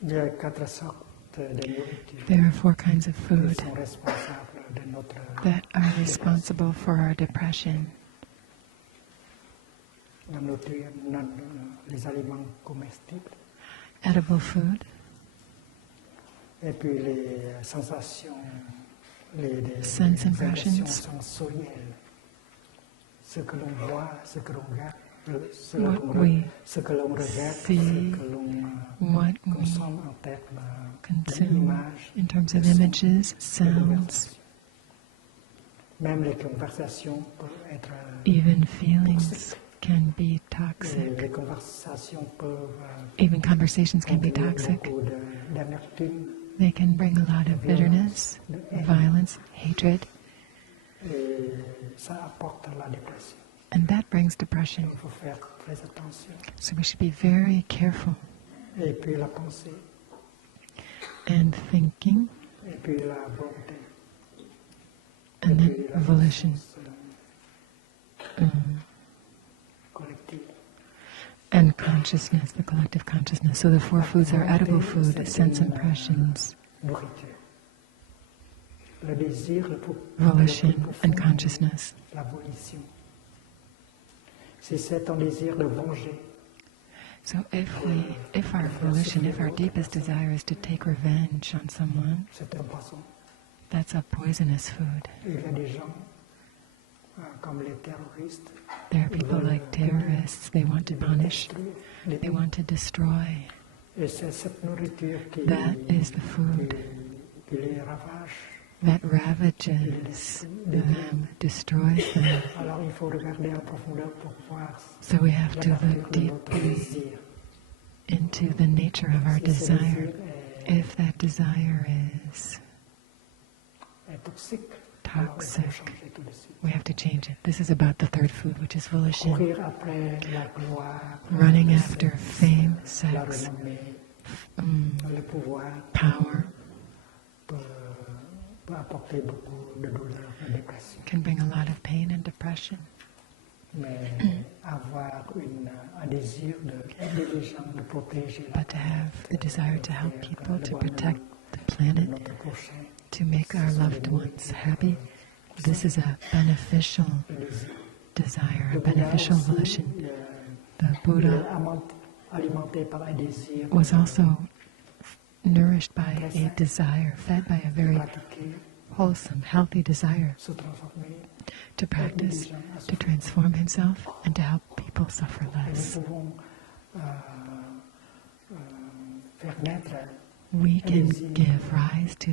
Il y a 4 sortes de nourriture There are 4 kinds of qui food sont responsables de notre that are responsible for our depression. la nourriture, les aliments comestibles, Edible food, et puis les sensations, les Sense impressions impressions. sensorielles, ce que l'on voit, ce que l'on regarde, ce que l'on regarde, see, ce que l'on what we consomme en termes consume d'images, in terms de of sons, images, de sounds, conversations. Même les conversations peuvent être even feelings can be et toxic. les conversations peuvent Even conversations can be contenir toxic. beaucoup d'amertume They can bring a lot of bitterness, violence, hatred, et ça apporte la dépression. and that brings depression. Il faut faire très attention. So we should be very careful. Et puis la pensée, And thinking, et puis la volonté, and et then puis la volition. conscience, collective. And consciousness, the collective consciousness. So the 4 foods are edible food, sense impressions, Nourriture. Le désir, volition, le plus profond, and consciousness. la volition. Si c'est un désir de venger, So if our volition, if our deepest desire is to take revenge on someone, c'est un poison. that's a poisonous food. Il y a des gens, comme les terroristes, There are people like terrorists, they want to punish, they want to destroy. et c'est cette nourriture qui, That is the food qui les ravage. that ravages them, destroys them. Alors il faut regarder en profondeur pour voir So we have la to nature look de notre deeply désir. into the nature of our Si ce desire. désir est If that desire is toxique, alors il faut toxic, changer tout de suite. we have to change it. This is about the 3rd food, which is volition. Courir après la gloire, Running le after sexe, fame, la sex, renommée, le pouvoir power, peut apporter beaucoup de douleur, de dépression. can bring a lot of pain and depression. mais avoir un désir d'aider les gens, de protéger la but to have the desire to help people, to protect the de planet, notre prochain. to make our loved ones happy. This is a beneficial desire, a beneficial volition. The Il est Buddha alimenté par un désir was also nourished by a desire, fed by a very pratiquer, wholesome, healthy desire se transformer. to practice, to transform himself, and to help people suffer Et less. nous pouvons faire naître We can give rise to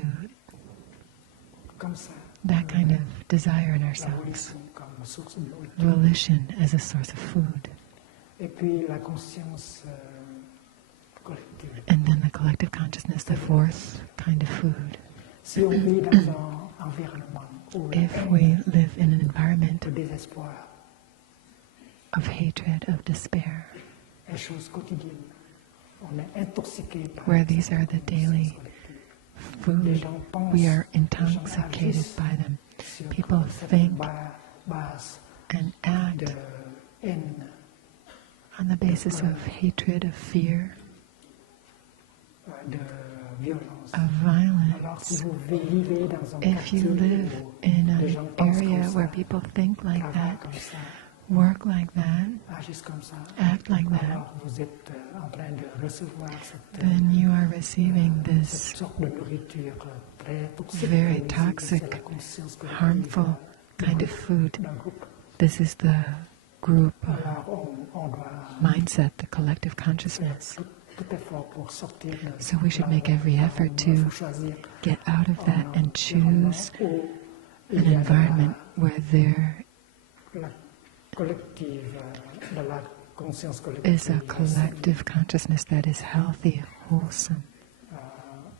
comme ça that kind of desire in la ourselves, volition comme source de nourriture. volition as a source of food, Et puis la conscience collective. and then the collective consciousness, the fourth kind of food. Si on vit dans un environnement où If we live in an environment le désespoir of hatred, of despair, est chose quotidienne, on est intoxiqué par where these are the daily les food, gens pensent, we are les gens intoxicated agissent by them. sur People cette think base and act de haine, on the basis of hatred, of fear, de violence. of Alors si violence. vous vivez dans un If you quartier live où in les an gens pensent area comme where ça, people think like travaillent that, comme ça, work like that, agissent comme ça, act like that, alors vous êtes en train de recevoir cette then you are receiving this sorte de nourriture très toxique, very comme toxic, c'est la conscience collective harmful kind of food. d'un groupe. This is the group Alors on doit mindset, the collective consciousness. tout effort pour sortir de So we should make every effort to faut choisir get out of that and choose où an il y a environment where there la collective, de la conscience is a collective, collective consciousness that is healthy, wholesome,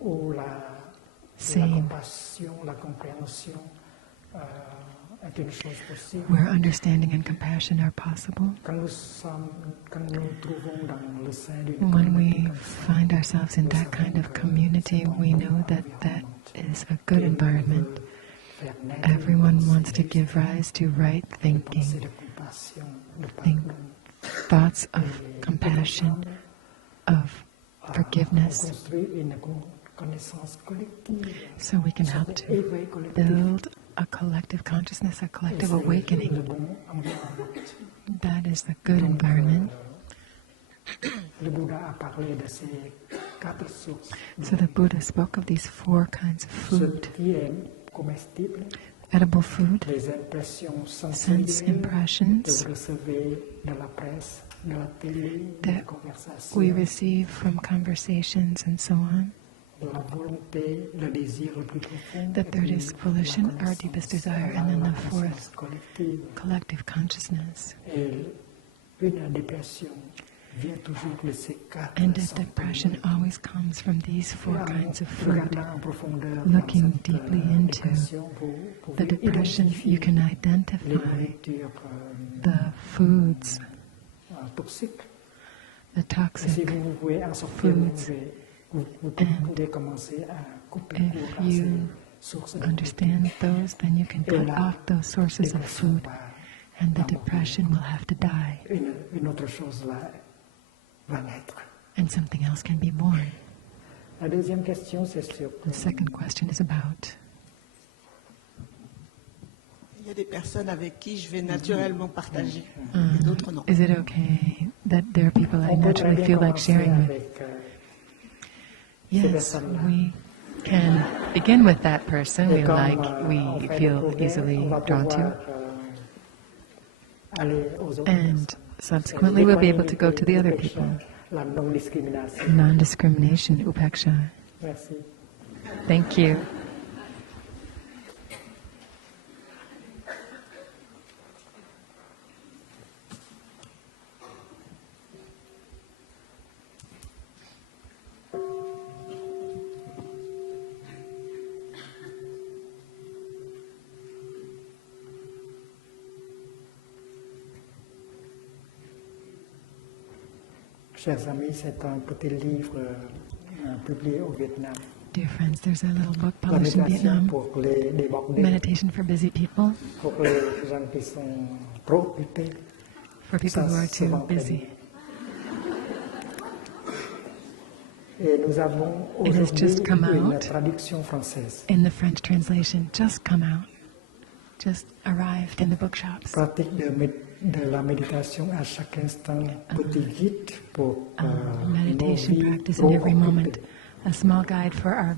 où la sane, compassion, la compréhension est une chose possible. where understanding and compassion are possible. Quand nous nous trouvons dans le sein d'une When communauté we comme ça, find ourselves in that kind of community, we know that that is a good environment. faire naître Everyone wants to give rise to right pensée thinking, de compassion, de think pardon. thoughts of compassion, of On forgiveness, construit une connaissance collective, so we can help to éveil collectif. build a collective consciousness, a Et collective c'est le awakening. bon environnement. That is the good environment. Le Bouddha a parlé de ces 4 sources. So the Buddha spoke of these 4 kinds of Ce food: qui est comestible, edible food, les impressions sense sensorielles que impressions vous recevez de la presse, de la télé, des that conversations, we receive from conversations and so on. la volonté, le désir le plus profond. The et third puis is volition, la our connaissance, deepest desire, la and then the conscience fourth, collective. collective consciousness. Et une dépression vient toujours de ces 4 And a sentiments. depression always comes from these 4 kinds of food. Regardant en profondeur Looking dans cette, deeply into dépression, vous the pouvez depression, identifier you can les identify nourritures the foods, toxiques. the Et si toxic vous pouvez en sortir, foods. vous And pouvez commencer à couper if court à ces you sources de understand those, then you can cut off those sources of food, and the depression will have to die, une autre chose va naître. and something else can be born. La deuxième question, c'est sur The second question is about Il y a des personnes avec qui je vais naturellement partager, uh, et d'autres non. is it okay that there are people I on peut très naturally bien feel like commencer sharing with? avec Yes, we can begin with that person we et comme, like, on we fait feel le progrès, easily on va drawn pouvoir, to, aller aux autres and personnes. subsequently we'll be able to go to the other people. La non-discrimination. Non-discrimination, upeksha. Merci. Thank you. Chers amis, c'est un petit livre publié au Vietnam. Dear friends, there's a little book La published in méditation Vietnam, pour les débordés, Meditation for Busy People, pour les gens qui sont trop occupés. for people who are too busy. Et nous avons It has aujourd'hui just come une out traduction française. in the French translation, just come out, just arrived in the bookshops. Pratique de la méditation à chaque instant, petit guide pour nos Meditation vies practice in every moment, préoccupées. a small guide for our